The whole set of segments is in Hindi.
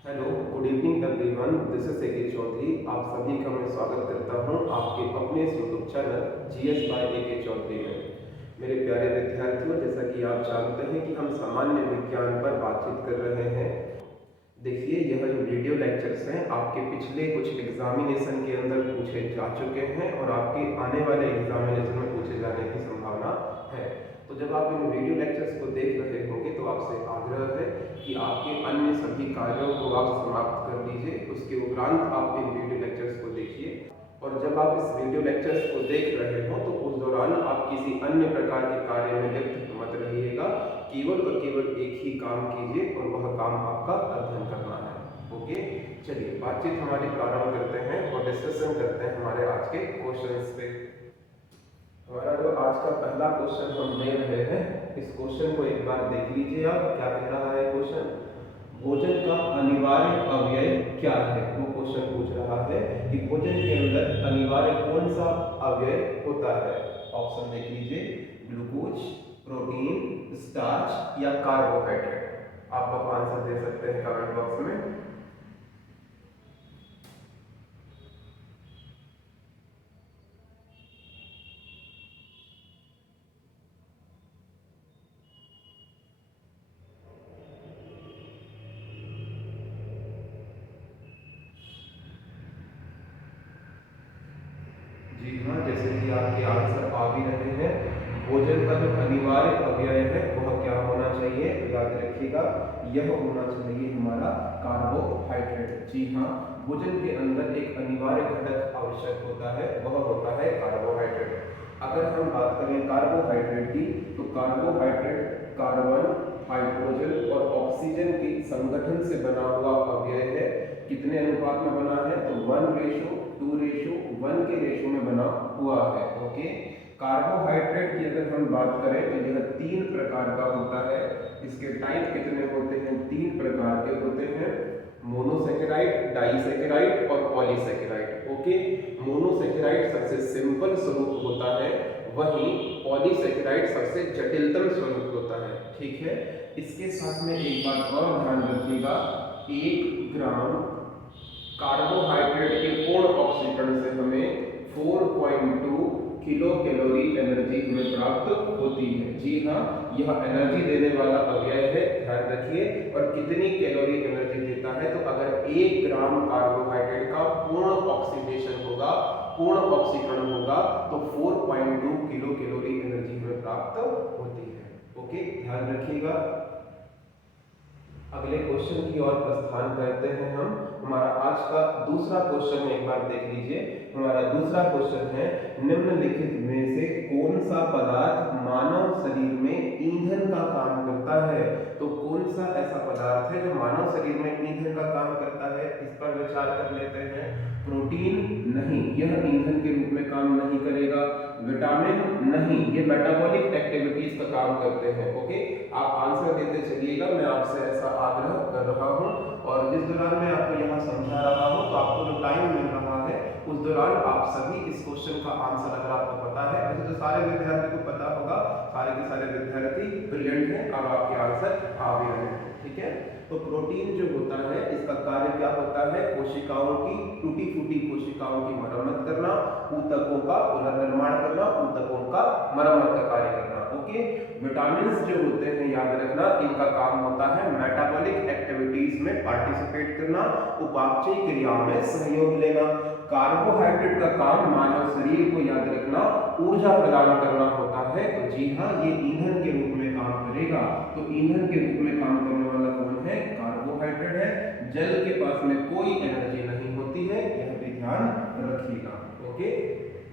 Hello, good evening everyone. This is a के चौधरी। आप सभी का मैं स्वागत करता हूं आपके अपने यूट्यूब चैनल जीएस बाय ए के चौधरी में। मेरे प्यारे विद्यार्थियों, जैसा कि आप जानते हैं कि हम सामान्य विज्ञान पर बातचीत कर रहे हैं। देखिए, यह जो वीडियो लेक्चर्स हैं आपके पिछले कुछ एग्जामिनेशन के अंदर पूछे जा चुके हैं और आपके आने वाले एग्जामिनेशन में पूछे जाने की संभावना है। तो जब आप इन वीडियो लेक्चर्स को देख रहे होंगे तो आपसे आग्रह है कि आपके अन्य सभी कार्यों को आप समाप्त कर दीजिए। उसके उपरांत आप इन वीडियो लेक्चर्स को देखिए और जब आप इस वीडियो लेक्चर्स को देख रहे हो तो उस दौरान आप किसी अन्य प्रकार के कार्य में लिप्त मत रहिएगा। केवल और केवल एक ही काम कीजिए और वह काम आपका अध्ययन करना है। ओके, चलिए बातचीत हमारी प्रारंभ करते हैं और डिस्कशन करते हैं हमारे आज के क्वेश्चंस पे। हमारा जो आज का पहला क्वेश्चन हम ले रहे हैं, इस क्वेश्चन को एक बार देख लीजिए आप। क्या कह रहा है क्वेश्चन? भोजन का अनिवार्य अवयव क्या है? वो क्वेश्चन पूछ रहा है कि भोजन के अंदर अनिवार्य कौन सा अवयव होता है। ऑप्शन देख लीजिए, ग्लूकोज, प्रोटीन, स्टार्च या कार्बोहाइड्रेट। आप लोग आंसर दे सकते हैं कमेंट बॉक्स में। जी हाँ, जैसे कि आपके आंसर आ भी रहे हैं, भोजन का जो अनिवार्य अवयव है वह क्या होना चाहिए? तो याद रखिएगा, यह होना चाहिए हमारा कार्बोहाइड्रेट। जी हाँ, भोजन के अंदर एक अनिवार्य घटक आवश्यक होता है, वह होता है कार्बोहाइड्रेट। अगर हम बात करें कार्बोहाइड्रेट की, तो कार्बोहाइड्रेट कार्बन, हाइड्रोजन और ऑक्सीजन के संगठन से बना हुआ अवयव है। कितने अनुपात में बना है? तो 1:2:1 के रेशो में बना हुआ है। ओके, कार्बोहाइड्रेट की अगर हम बात करें तो यह 3 प्रकार का होता है। इसके टाइप कितने होते हैं? 3 प्रकार के होते हैं, मोनोसेकेराइड, डाइसेकेराइड और पॉलीसेकेराइड। ओके, मोनोसेकेराइड सबसे सिंपल स्वरूप होता है, वहीं पॉलीसेकेराइड सबसे जटिलतम स्वरूप होता है। ठीक है, इसके साथ में एक बात और ध्यान रखिएगा, 1 ग्राम कार्बोहाइड्रेट के पूर्ण ऑक्सीकरण से हमें 4.2 किलो कैलोरी एनर्जी हमें प्राप्त होती है। जी हाँ, यह एनर्जी देने वाला अवयव है, ध्यान रखिए। और कितनी कैलोरी एनर्जी देता है? तो अगर 1 ग्राम कार्बोहाइड्रेट का पूर्ण ऑक्सीडेशन होगा, पूर्ण ऑक्सीकरण होगा, तो 4.2 किलो कैलोरी एनर्जी हमें प्राप्त होती है। ओके, ध्यान रखिएगा। अगले क्वेश्चन की ओर प्रस्थान करते हैं हम। हमारा आज का दूसरा क्वेश्चन एक बार देख लीजिए। हमारा दूसरा क्वेश्चन है, निम्नलिखित में से कौन सा पदार्थ मानव शरीर में ईंधन का काम करता है? तो कौन सा ऐसा पदार्थ है जो मानव शरीर में ईंधन का काम करता है? इस पर विचार कर लेते हैं। प्रोटीन? नहीं, यह ईंधन के रूप में काम नहीं करेगा। विटामिन? नहीं, ये मेटाबॉलिक एक्टिविटीज का काम करते हैं। ओके, आप आंसर देते चलिएगा, मैं आपसे ऐसा आग्रह कर रहा हूं। और जिस दौरान मैं आपको यहाँ समझा रहा हूं तो आपको जो टाइम मिल रहा है उस दौरान आप सभी इस क्वेश्चन का आंसर अगर आपको पता है, वैसे तो सारे विद्यार्थी को पता होगा, सारे के सारे विद्यार्थी ब्रिलियंट हैं, अब आपके आंसर आ भी रहे हैं। ठीक है, तो प्रोटीन जो होता है इसका कार्य क्या होता है? कोशिकाओं की, टूटी फूटी कोशिकाओं की मरम्मत करना, ऊतकों का पुनर्निर्माण करना, ऊतकों का मरम्मत का कार्य करना। ओके, विटामिन जो होते हैं याद रखना, इनका काम होता है मेटाबॉलिक एक्टिविटीज में पार्टिसिपेट करना, उपापचयी क्रियाओं में सहयोग लेना। कार्बोहाइड्रेट का काम मानव शरीर को याद रखना ऊर्जा प्रदान करना होता है। तो जी हाँ, ये ईंधन के रूप में काम करेगा। तो ईंधन के रूप में काम करने वाला कौन है? कार्बोहाइड्रेट है। जल के पास में कोई एनर्जी नहीं होती है, यह भी ध्यान रखिएगा। ओके,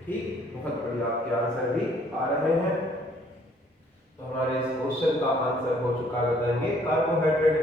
ठीक, बहुत बढ़िया, आपके आंसर भी आ रहे हैं। तो हमारे इस क्वेश्चन का आंसर हो चुका बताएंगे कार्बोहाइड्रेट।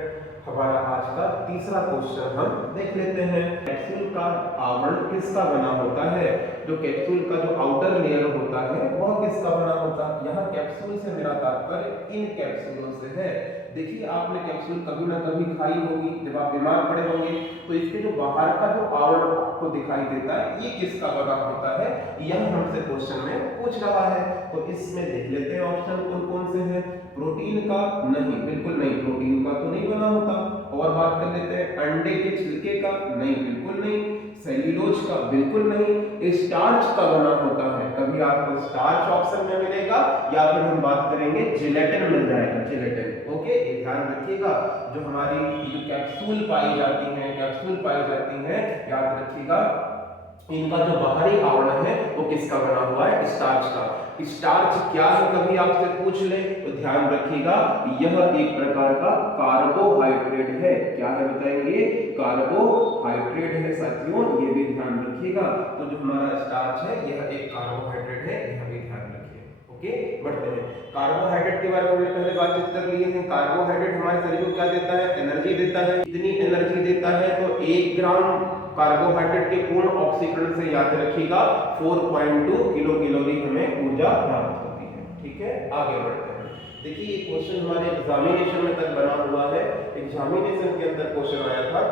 हमारा आज का तीसरा क्वेश्चन हम देख लेते हैं। कैप्सूल का आवरण किसका बना होता है? जो कैप्सूल का जो आउटर लेयर होता है वह किसका बना होता है? यहाँ कैप्सूल से मेरा तात्पर्य इन कैप्सूलों से है देखिए आपने कैप्सूल कभी ना कभी खाई होगी जब आप बीमार पड़े होंगे, तो इसके जो बाहर का जो आवरण आपको दिखाई देता है ये किसका बना होता है, यह हमसे क्वेश्चन में पूछ रहा है। तो इसमें देख लेते हैं ऑप्शन कौन कौन से हैं। प्रोटीन का नहीं, बिल्कुल नहीं, प्रोटीन का तो नहीं बना होता। और बात कर लेते हैं अंडे के छिलके का, नहीं बिल्कुल नहीं। सेल्यूलोज का बिल्कुल नहीं। स्टार्च का बना होता है, कभी आपको स्टार्च ऑप्शन में मिलेगा या फिर हम बात करेंगे जिलेटिन मिल जाएगा, जिलेटिन। ओके, ध्यान रखिएगा जो हमारी जो कैप्सूल पाई जाती हैं, कैप्सूल पाई जाती हैं, याद रखिएगा इनका जो बाहरी आवरण है वो किसका बना हुआ है, स्टार्च का। स्टार्च क्या है कभी आपसे पूछ ले तो ध्यान रखिएगा यह एक प्रकार का कार्बोहाइड्रेट है। क्या है बताएंगे, कार्बोहाइड्रेट है साथियों, ये भी ध्यान रखिएगा। तो जो हमारा स्टार्च है यह एक कार्बोहाइड्रेट है, यह भी ध्यान रखिए। ओके, बढ़ते हैं। कार्बोहाइड्रेट के बारे में हमने पहले बातचीत कर ली है। कार्बोहाइड्रेट हमारे शरीर को क्या देता है, एनर्जी देता है। कितनी एनर्जी देता है, तो 1 ग्राम कार्बोहाइड्रेट के पूर्ण ऑक्सीकरण से याद रखिएगा 4.2 किलो कैलोरी हमें ऊर्जा प्राप्त होती है। ठीक है, आगे बढ़ते हैं। देखिए ये क्वेश्चन हमारे एग्जामिनेशन में तक बना हुआ है। एग्जामिनेशन के अंदर क्वेश्चन आया था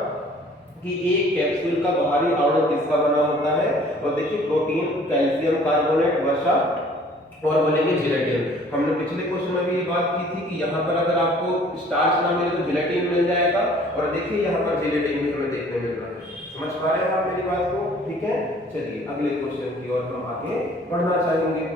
कि एक कैप्सूल का बाहरी आवरण किसका बना होता है, और देखिए प्रोटीन, कैल्शियम कार्बोनेट, वसा और बोलेंगे जिलेटिन। हमने पिछले क्वेश्चन में भी ये बात की थी कि यहाँ पर अगर आपको स्टार्च ना मिले तो जिलेटिन मिल जाएगा, और देखिए यहाँ पर जिलेटिन भी हमें देखने मिल रहा है। समझ पा रहे हैं आप मेरी बात को? ठीक है, चलिए अगले क्वेश्चन की ओर हम आगे बढ़ना चाहेंगे।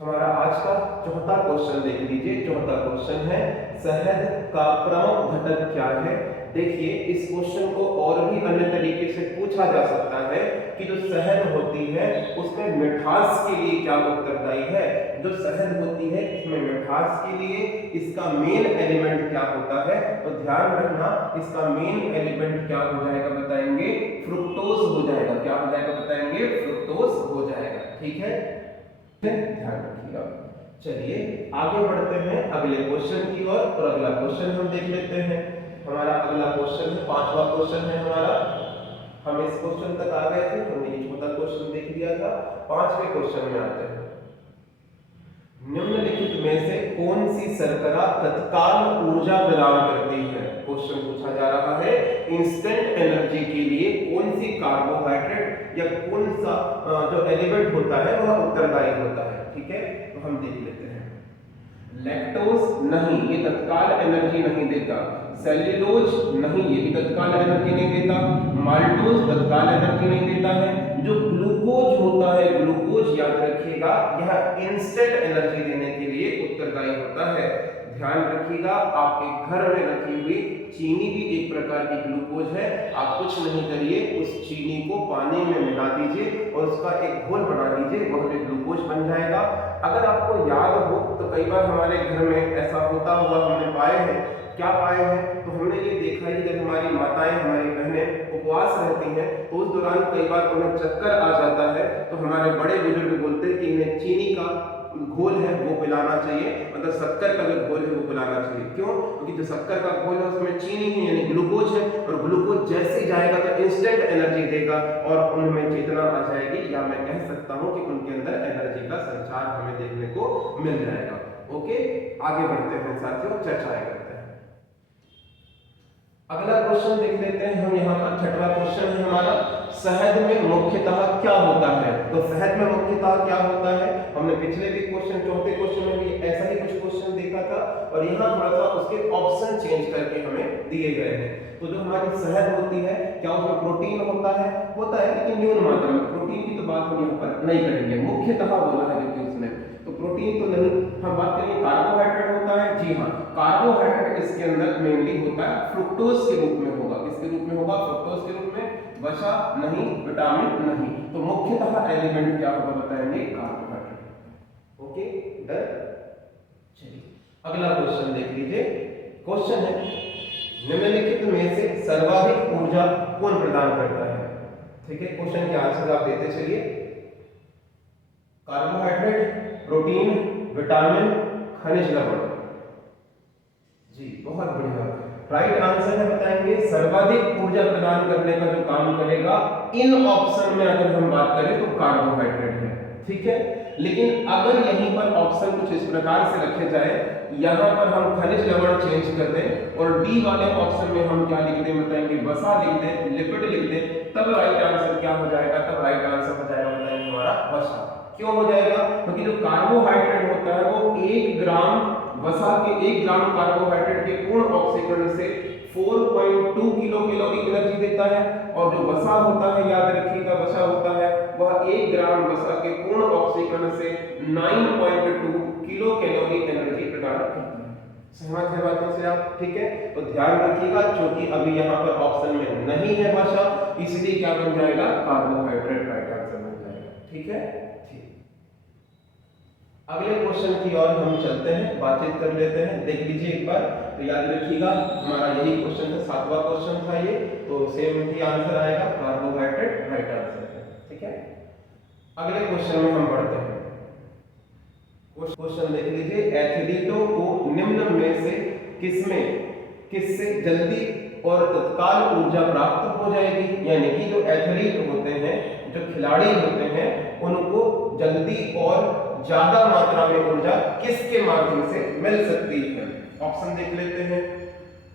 हमारा आज का चौथा क्वेश्चन देख लीजिए। चौथा क्वेश्चन है शहद का प्रमुख घटक क्या है। देखिए इस क्वेश्चन को और भी अन्य तरीके से पूछा जा सकता है कि जो शहद होती है उसमें मिठास के लिए क्या उत्तरदायी है। जो शहद होती है इसमें मिठास के लिए इसका मेन एलिमेंट क्या होता है, तो ध्यान रखना इसका मेन एलिमेंट क्या हो जाएगा बताएंगे, फ्रुक्टोज हो जाएगा। क्या हो जाएगा बताएंगे, फ्रुक्टोज हो जाएगा। ठीक है, ध्यान रखिएगा। चलिए आगे बढ़ते हैं अगले क्वेश्चन की ओर, और अगला क्वेश्चन हम देख लेते हैं। हमारा अगला क्वेश्चन है, पांचवा क्वेश्चन है हमारा। हम इस क्वेश्चन तक आ गए थे, हमने ये छोटा क्वेश्चन देख लिया था। पांचवें क्वेश्चन में आते हैं। निम्नलिखित में से कौन सी शर्करा तत्काल ऊर्जा प्रदान करती है। क्वेश्चन पूछा जा रहा है इंस्टेंट एनर्जी के लिए कौन सी कार्बोहाइड्रेट या कौन सा जो एलिमेंट होता है वह उत्तरदायी होता है। ठीक है, तो हम देख लेते हैं। लैक्टोज नहीं, ये तत्काल एनर्जी नहीं देता। सेल्यूलोज नहीं, ये भी तत्काल एनर्जी नहीं देता। माल्टोज तत्काल एनर्जी नहीं देता है। जो ग्लूकोज होता है, ग्लूकोज याद रखिएगा यह इंस्टेंट एनर्जी देने के लिए उत्तरदायी होता है। ध्यान रखिएगा आपके घर में रखी हुई चीनी भी एक प्रकार की ग्लूकोज है। आप कुछ नहीं करिए, उस चीनी को पानी में मिला दीजिए और उसका एक घोल बना दीजिए, वह भी ग्लूकोज बन जाएगा। अगर आपको याद हो तो कई बार हमारे घर में ऐसा होता हुआ हमने पाए हैं। क्या पाए हैं, तो हमने ये देखा है कि जब हमारी माताएं, हमारी बहनें उपवास रहती हैं तो उस दौरान कई बार उन्हें चक्कर आ जाता है, तो हमारे बड़े बुजुर्ग बोलते हैं कि इन्हें चीनी का घोल है वो पिलाना चाहिए, मतलब शक्कर का जो घोल है वो पिलाना चाहिए। क्यों? क्योंकि जो शक्कर का घोल है उसमें चीनी है यानी ग्लूकोज है, और ग्लूकोज जैसे ही जाएगा तो इंस्टेंट एनर्जी देगा और उनमें चेतना आ जाएगी, या मैं कह सकता हूं कि उनके अंदर एनर्जी का संचार हमें देखने को मिल जाएगा। ओके, आगे बढ़ते हैं साथियों, चर्चाएं करते हैं। अगला क्वेश्चन देख लेते हैं हम। यहाँ पर छठवां क्वेश्चन है हमारा, शहद में मुख्यतः क्या होता है। तो शहद में मुख्यतः क्या होता है, हमने पिछले भी क्वेश्चन, चौथे क्वेश्चन में भी ऐसा ही कुछ क्वेश्चन देखा था, और यहाँ थोड़ा सा उसके ऑप्शन चेंज करके हमें दिए गए हैं। तो जो हमारी शहद होती है, क्या उसमें प्रोटीन होता है लेकिन न्यून मात्रा में। प्रोटीन की तो बात हम यहाँ पर नहीं करेंगे, मुख्यतः बोला है लेकिन उसने, तो प्रोटीन तो नहीं। हम बात करेंगे कार्बोहाइड्रेट होता है। जी हाँ, कार्बोहाइड्रेट इसके अंदर मेनली होता है फ्रुक्टोज के रूप में होगा। किसके रूप में होगा, फ्रुक्टोज के रूप में। वसा नहीं, विटामिन नहीं। तो मुख्यतः एलिमेंट क्या होगा बताएंगे, कार्बोहाइड्रेट। Okay done. चलिए अगला क्वेश्चन देख लीजिए। क्वेश्चन है निम्नलिखित में से सर्वाधिक ऊर्जा कौन प्रदान करता है। ठीक है, क्वेश्चन के आंसर आप देते चलिए। कार्बोहाइड्रेट, प्रोटीन, विटामिन, खनिज लवण। जी बहुत बढ़िया, राइट आंसर है बताएंगे सर्वाधिक ऊर्जा प्रदान करने का जो काम करेगा इन ऑप्शन में अगर हम बात करें तो कार्बोहाइड्रेट है। ठीक है। लेकिन अगर यहीं पर ऑप्शन कुछ इस प्रकार से रखे जाए, यहाँ पर हम खनिज लवण चेंज कर दें और डी वाले ऑप्शन में हम क्या लिख दें बताएंगे, वसा लिख दें, लिपिड लिख दें, तब राइट आंसर क्या हो जाएगा, तब राइट आंसर हो जाएगा बताएंगे हमारा वसा। क्यों हो जाएगा, क्योंकि जो कार्बोहाइड्रेट होता है वो 1 ग्राम वसा के 1 ग्राम कार्बोहाइड्रेट के पूर्ण ऑक्सीकरण से 4.2 किलो कैलोरी एनर्जी देता है, और जो वसा होता है याद रखिएगा, वसा होता है वह 1 ग्राम वसा के पूर्ण ऑक्सीकरण से 9.2 किलो कैलोरी एनर्जी प्रदान करता है। सहमत है बातों से आप, ठीक है। तो ध्यान रखिएगा, क्योंकि अभी यहाँ पर ऑप्शन में नहीं है वसा, इसलिए क्या बन जाएगा, कार्बोहाइड्रेट राइट आंसर बन जाएगा, ठीक है। अगले क्वेश्चन की ओर हम चलते हैं, बातचीत कर लेते हैं, देख लीजिए एक बार। तो याद रखिएगा हमारा यही क्वेश्चन था, 7वां क्वेश्चन था ये, तो सेम ही आंसर आएगा, कार्बोहाइड्रेट राइट आंसर है, ठीक है। अगले क्वेश्चन में हम बढ़ते हैं। क्वेश्चन देख लीजिए, एथलीटों को निम्न में से किससे जल्दी और तत्काल ऊर्जा प्राप्त हो जाएगी, यानी कि जो एथलीट होते हैं, जो खिलाड़ी होते हैं, उनको जल्दी और ज्यादा मात्रा में ऊर्जा किसके माध्यम से मिल सकती है। ऑप्शन देख लेते हैं,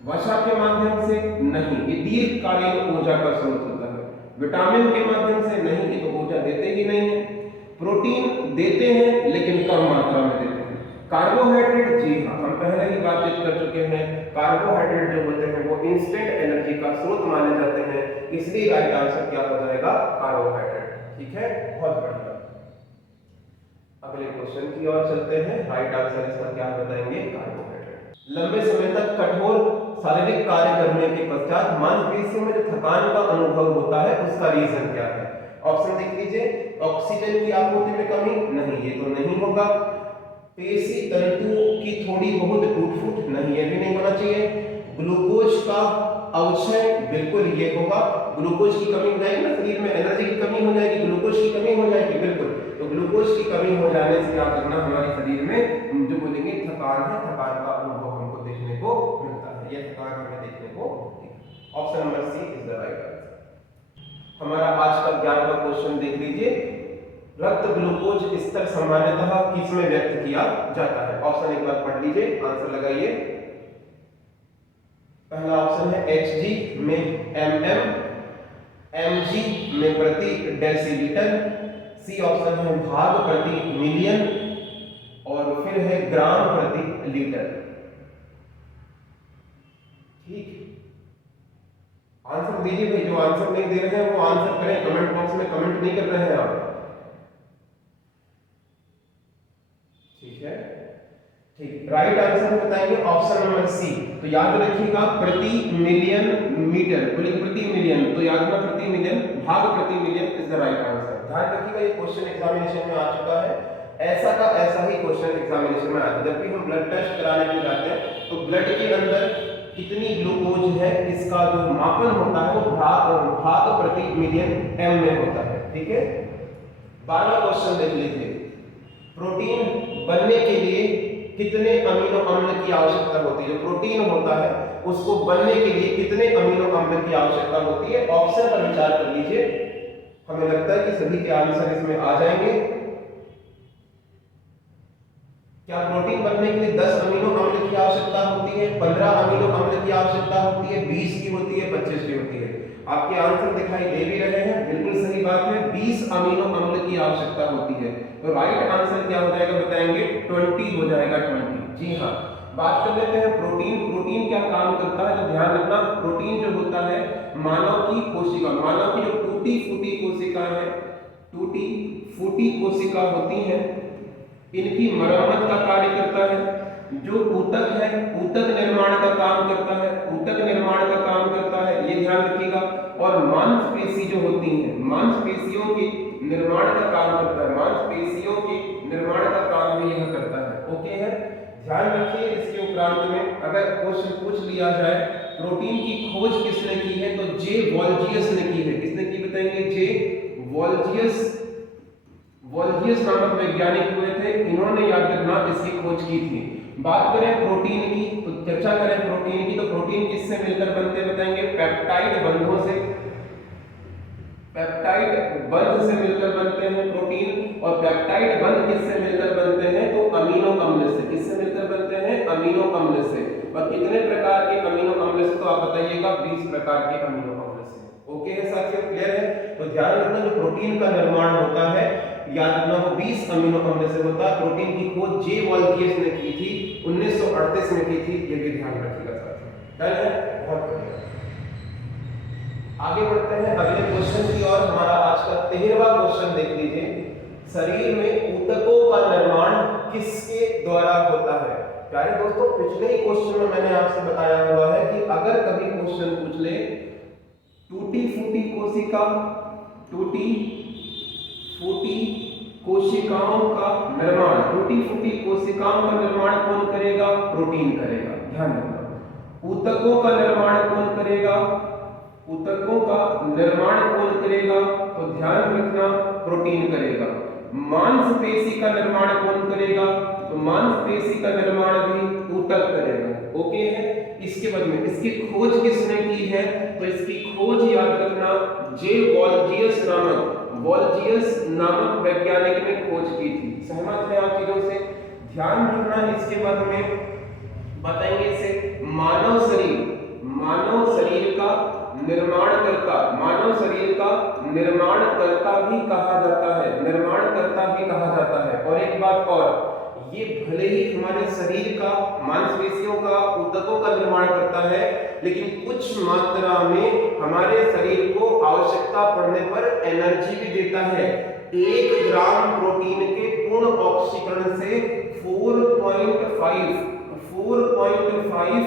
वसा के माध्यम से नहीं, ये दीर्घकालीन ऊर्जा का स्रोत होता है। विटामिन के माध्यम से नहीं, ये तो ऊर्जा देते ही नहीं है। प्रोटीन देते हैं लेकिन कम मात्रा में देते हैं। कार्बोहाइड्रेट, जी हाँ, हम पहले ही बातचीत कर चुके हैं, कार्बोहाइड्रेट जो होते हैं वो इंस्टेंट एनर्जी का स्रोत माने जाते हैं, इसलिए राइट आंसर क्या हो जाएगा, कार्बोहाइड्रेट, ठीक है, बहुत बढ़िया। अगले क्वेश्चन की ओर चलते हैं, राइट आंसर इसका क्या बताएंगे, कार्बोहाइड्रेट। लंबे समय तक कठोर शारीरिक कार्य करने के पश्चात मांसपेशियों में जो थकान का अनुभव होता है उसका रीजन क्या है। ऑप्शन देख लीजिए, ऑक्सीजन की आपूर्ति में कमी, नहीं, ये तो नहीं होगा। पेशी तंतुओं की थोड़ी बहुत टूट फूट, नहीं, ये भी नहीं होना चाहिए। ग्लूकोज का अवक्षय, बिल्कुल ये होगा। ग्लूकोज की कमी हो जाएगी ना शरीर में, एनर्जी की कमी हो जाएगी, ग्लूकोज की कमी हो जाएगी, बिल्कुल। तो ग्लूकोज की कमी हो जाने से क्या करना, हमारे शरीर में जो बोलेंगे थकान है, थकान का अनुभव हमको देखने को मिलता है, यह थकान हमें देखने को मिलती है। Option number C is the right answer. हमारा आज का 11वां क्वेश्चन देख लीजिए, रक्त ग्लूकोज स्तर सामान्यतः किस में व्यक्त किया जाता है। ऑप्शन एक बार पढ़ लीजिए, आंसर लगाइए। पहला ऑप्शन है Hg में mm, mg में प्रति डेसीलीटर, सी ऑप्शन है भाग प्रति मिलियन, और फिर है ग्राम प्रति लीटर, ठीक। आंसर दीजिए भाई, जो आंसर नहीं दे रहे हैं वो आंसर करें, कमेंट बॉक्स में कमेंट नहीं कर रहे हैं आप, ठीक है, ठीक। राइट आंसर बताएंगे ऑप्शन नंबर सी। तो याद रखिएगा, प्रति मिलियन मीटर, प्रति मिलियन, तो याद रखना प्रति मिलियन, भाग प्रति million is the right answer. ध्यान रखिएगा, ये क्वेश्चन एग्जामिनेशन में आ चुका है, ऐसा का ऐसा ही क्वेश्चन एग्जामिनेशन में आता है। जब भी हम ब्लड टेस्ट कराने के लिए जाते हैं तो ब्लड के अंदर कितनी ग्लूकोज है इसका जो मापन होता है वो भाग प्रति मिलियन एम में होता है, ठीक है। 12वां क्वेश्चन देख लीजिए, प्रोटीन बनने के लिए कितने अमीनो अम्ल की आवश्यकता होती है। जो प्रोटीन होता है उसको बनने के लिए कितने अमीनो अम्ल की आवश्यकता होती है। ऑप्शन पर विचार कर लीजिए, हमें लगता है कि सभी के आंसर इसमें आ जाएंगे। क्या प्रोटीन बनने के लिए 10 अमीनो अम्ल की आवश्यकता होती है, 15 अमीनो अम्ल की आवश्यकता होती है, 20 की होती है, 25 की होती है। आपके आंसर दिखाई दे भी रहे हैं, बिल्कुल सही बात है, 20 अमीनो अम्ल की आवश्यकता होती है। तो राइट आंसर क्या हो जाएगा बताएंगे, 20 हो जाएगा, 20, जी हाँ। बात कर लेते हैं प्रोटीन क्या काम करता है। तो ध्यान रखना, प्रोटीन जो होता है मानव की कोशिका, मानव की जो टूटी फूटी कोशिका है, टूटी फूटी कोशिका होती है, इनकी मरम्मत का कार्य करता है। जो ऊतक है, ऊतक निर्माण का काम करता है, ऊतक निर्माण का काम करता है, ये ध्यान रखिएगा। और मांसपेशी जो होती है, मांसपेशियों के निर्माण का काम करता है, मांसपेशियों के निर्माण का काम भी यह करता है, ओके है। ध्यान रखिए, इसके उपरांत में अगर क्वेश्चन पूछ लिया जाए प्रोटीन की खोज किसने की है, तो जे वॉल्जियस ने की है। किसने की बताएंगे, जे वॉल्जियस नामक वैज्ञानिक हुए थे, इन्होंने याद रखना इसकी खोज की थी। बात करें प्रोटीन की, तो चर्चा करें प्रोटीन की, तो प्रोटीन किससे मिलकर बनते बताएंगे, पेप्टाइड बंधों से। पेप्टाइड बंध से मिलकर बनते हैं प्रोटीन, और पेप्टाइड बंध किससे मिलकर बनते हैं, तो अमीनो अम्ल से। किससे मिलकर बनते हैं, अमीनो अम्ल से। और कितने प्रकार के अमीनो अम्ल से, तो आप बताइएगा 20 प्रकार के अमीनो अम्ल से। ओके है साथियों, क्लियर है? तो ध्यान रखना जो प्रोटीन का निर्माण होता है, याद रखना वो 20 अमीनो अम्ल से होता है। प्रोटीन की खोज जे वॉल्जियस ने की थी, 1938 में की थी, ये भी ध्यान रखिएगा साथियों। डन है? बहुत बढ़िया। आगे बढ़ते हैं अगले क्वेश्चन की ओर। हमारा आज का 13वां क्वेश्चन देख लीजिए। शरीर में ऊतकों का निर्माण किसके द्वारा होता है? प्यारे दोस्तों, पिछले ही क्वेश्चन में मैंने आपसे बताया हुआ है कि अगर कभी क्वेश्चन पूछ ले टूटी फूटी कोशिका, टूटी फूटी कोशिकाओं का निर्माण, टूटी फूटी कोशिकाओं का निर्माण कौन करेगा? प्रोटीन करेगा। ध्यान रखना। ऊतकों का निर्माण कौन करेगा? ऊतकों का निर्माण कौन करेगा? तो ध्यान रखना, प्रोटीन करेगा। मांसपेशी का निर्माण कौन करेगा? तो मांसपेशी का निर्माण भी ऊतक करेगा। ओके है? इसके बाद में इसकी खोज किसने की है? तो इसकी खोज याद रखना जे वॉल्जियस नामक वैज्ञानिक ने खोज की थी। सहमत है आप चीजों से? ध्यान रखना। इसके बाद में बताएंगे इसे मानव शरीर का निर्माणकर्ता, मानव शरीर का निर्माणकर्ता भी कहा जाता है, निर्माणकर्ता भी कहा जाता है। और एक बात और, ये भले ही हमारे शरीर का, मांसपेशियों का, ऊतकों का निर्माण करता है, लेकिन कुछ मात्रा में हमारे शरीर को आवश्यकता पड़ने पर एनर्जी भी देता है। 1 ग्राम प्रोटीन के पूर्ण ऑक्सीकरण से 4.5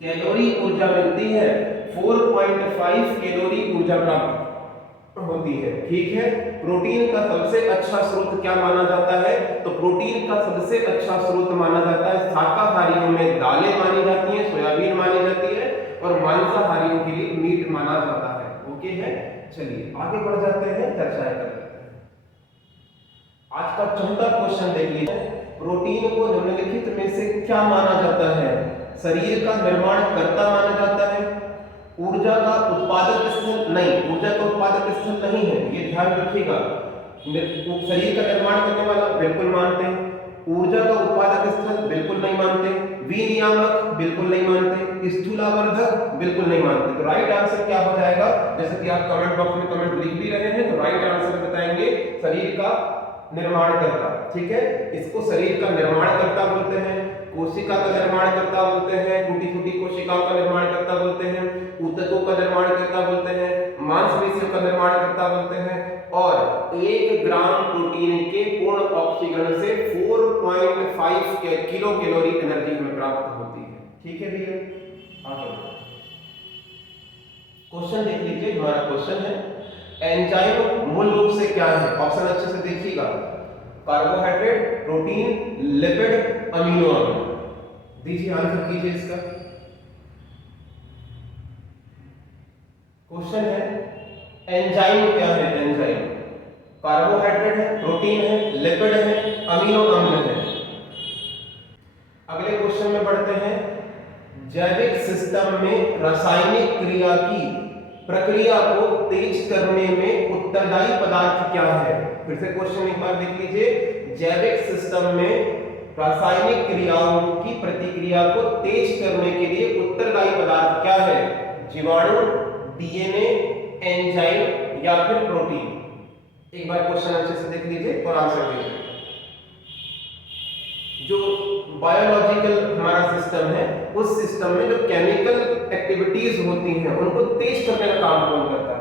कैलोरी ऊर्जा मिलती है। 4.5 कैलोरी ऊर्जा प्राप्त होती है। ठीक है? प्रोटीन का सबसे अच्छा स्रोत क्या माना जाता है? तो प्रोटीन का सबसे अच्छा स्रोत माना जाता है, शाकाहारियों में दालें मानी जाती हैं, सोयाबीन मानी जाती है, और मांसाहारियों के लिए मीट माना जाता है। ओके है? चलिए आगे बढ़ जाते हैं, चर्चाएं कर लेते हैं। आज का 4था क्वेश्चन देख लीजिए। प्रोटीन को निम्नलिखित में से क्या माना जाता है? शरीर का निर्माण करता माना जाता है, ऊर्जा का उत्पादक स्थल नहीं, ऊर्जा का उत्पादक स्थल नहीं है, ये ध्यान रखिएगा। शरीर का निर्माण करने वाला बिल्कुल मानते हैं, ऊर्जा का उत्पादक स्थल बिल्कुल नहीं मानते, विनियामक बिल्कुल नहीं मानते, स्थूलावर्धक बिल्कुल नहीं मानते। तो राइट आंसर क्या हो जाएगा? जैसे कि आप कमेंट बॉक्स में कमेंट लिख भी रहे हैं, तो राइट आंसर बताएंगे शरीर का निर्माण करता। ठीक है? इसको शरीर का निर्माण करता बोलते हैं, कोशिका का निर्माण करता बोलते हैं, टूटी फूटी कोशिकाओं का निर्माण करता बोलते हैं, ऊतकों का निर्माण करता बोलते हैं, मांसपेशियों का निर्माण करता बोलते हैं, और 1 ग्राम प्रोटीन के पूर्ण ऑक्सीकरण से 4.5 किलो कैलोरी एनर्जी हमें प्राप्त होती है। ठीक है भैया? आगे क्वेश्चन देख लीजिए। हमारा क्वेश्चन है एंजाइम मूल रूप से क्या है? ऑप्शन अच्छे से देखिएगा। कार्बोहाइड्रेट, प्रोटीन, लिपिड, अमीनो अम्ल। दीजिए आंसर कीजिए इसका। क्वेश्चन है एंजाइम क्या है? एंजाइम कार्बोहाइड्रेट है, प्रोटीन है, लिपिड है, अमीनो अम्ल है। अगले क्वेश्चन में बढ़ते हैं। जैविक सिस्टम में रासायनिक क्रिया की प्रक्रिया को तेज करने में उत्तरदायी पदार्थ क्या है? फिर से क्वेश्चन एक बार देख लीजिए। जैविक सिस्टम में रासायनिक क्रियाओं की प्रतिक्रिया को तेज करने के लिए उत्तरदायी पदार्थ क्या है? जीवाणु, डीएनए, एंजाइम या फिर प्रोटीन? एक बार क्वेश्चन अच्छे से देख लीजिए और आंसर दीजिए। जो बायोलॉजिकल हमारा सिस्टम है, उस सिस्टम में जो केमिकल एक्टिविटीज होती हैं उनको तेज करने का काम कौन करता है?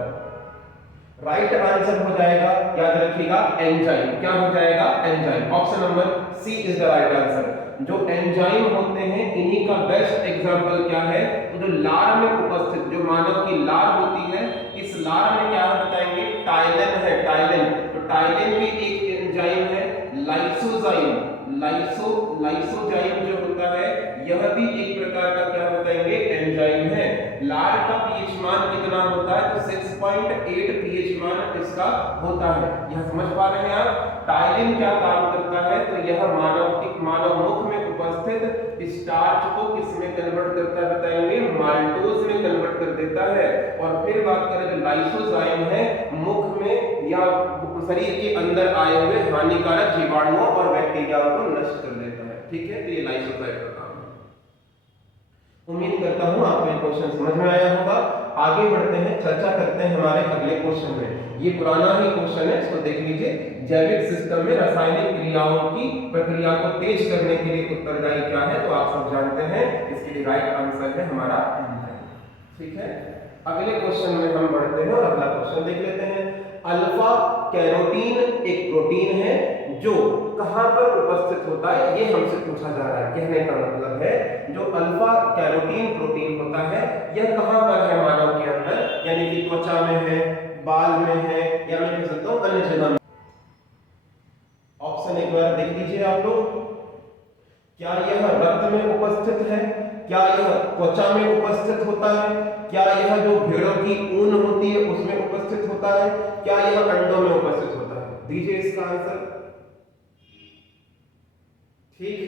राइट आंसर हो जाएगा, याद रखिएगा, एंजाइम। क्या हो जाएगा? Enzyme. Option number C is the right answer. जो एंजाइम होते हैं, इन्हीं का बेस्ट एग्जांपल क्या है? तो जो लार में उपस्थित, जो मानव की लार होती है, इस लार में क्या है बताएंगे? टाइलिन है, टाइलिन। तो टाइलिन भी एक एंजाइम है। लाइसोजाइम जो होता है, यह भी एक प्रकार का क्या बताएंगे? एंजाइम है। लार का पीएच मान कितना होता है? तो 6.8 पीएच मान इसका होता है। यह समझ पा रहे हैं आप? टाइलिन क्या काम करता है? तो यह मानव मुख में उपस्थित स्टार्च को किस में कन्वर्ट करता है बताएंगे? माल्टोज में कन्वर्ट कर देता है। और फिर बात करें जो लाइसोजाइम है, मुख में या शरीर के अंदर आए हुए हानिकारक जीवाणुओं और बैक्टीरियाओं को नष्ट कर देता है। ठीक है, तो ये लाइसोजाइम का काम है। उम्मीद करता हूं आपको ये क्वेश्चन समझ में आया होगा। आगे बढ़ते हैं, चर्चा करते हैं हमारे अगले क्वेश्चन में। ये पुराना ही क्वेश्चन है, इसको देख लीजिए। जैविक सिस्टम में रासायनिक क्रियाओं की प्रक्रिया को तेज करने के लिए उत्तरदायी क्या है? तो आप सब जानते हैं, इसके लिए राइट आंसर है हमारा एंजाइम। ठीक है, अगले क्वेश्चन में हम बढ़ते हैं और अगला क्वेश्चन देख लेते हैं। अल्फा कैरोटीन एक प्रोटीन है जो कहां पर उपस्थित होता है, ये हमसे पूछा जा रहा है। कहने का मतलब है जो अल्फा कैरोटीन प्रोटीन होता है यह कहां पर है मानव के अंदर, यानी कि त्वचा में है, बाल में है, या मैं कह सकता हूं अन्य जगह में। ऑप्शन एक बार देख लीजिए आप लोग। क्या यह रक्त में उपस्थित है? क्या यह त्वचा में उपस्थित होता है? क्या यह जो भेड़ों की ऊन होती है उसमें उपस्थित होता है? क्या यह अंडों में उपस्थित होता है? दीजिए इसका आंसर। ठीक,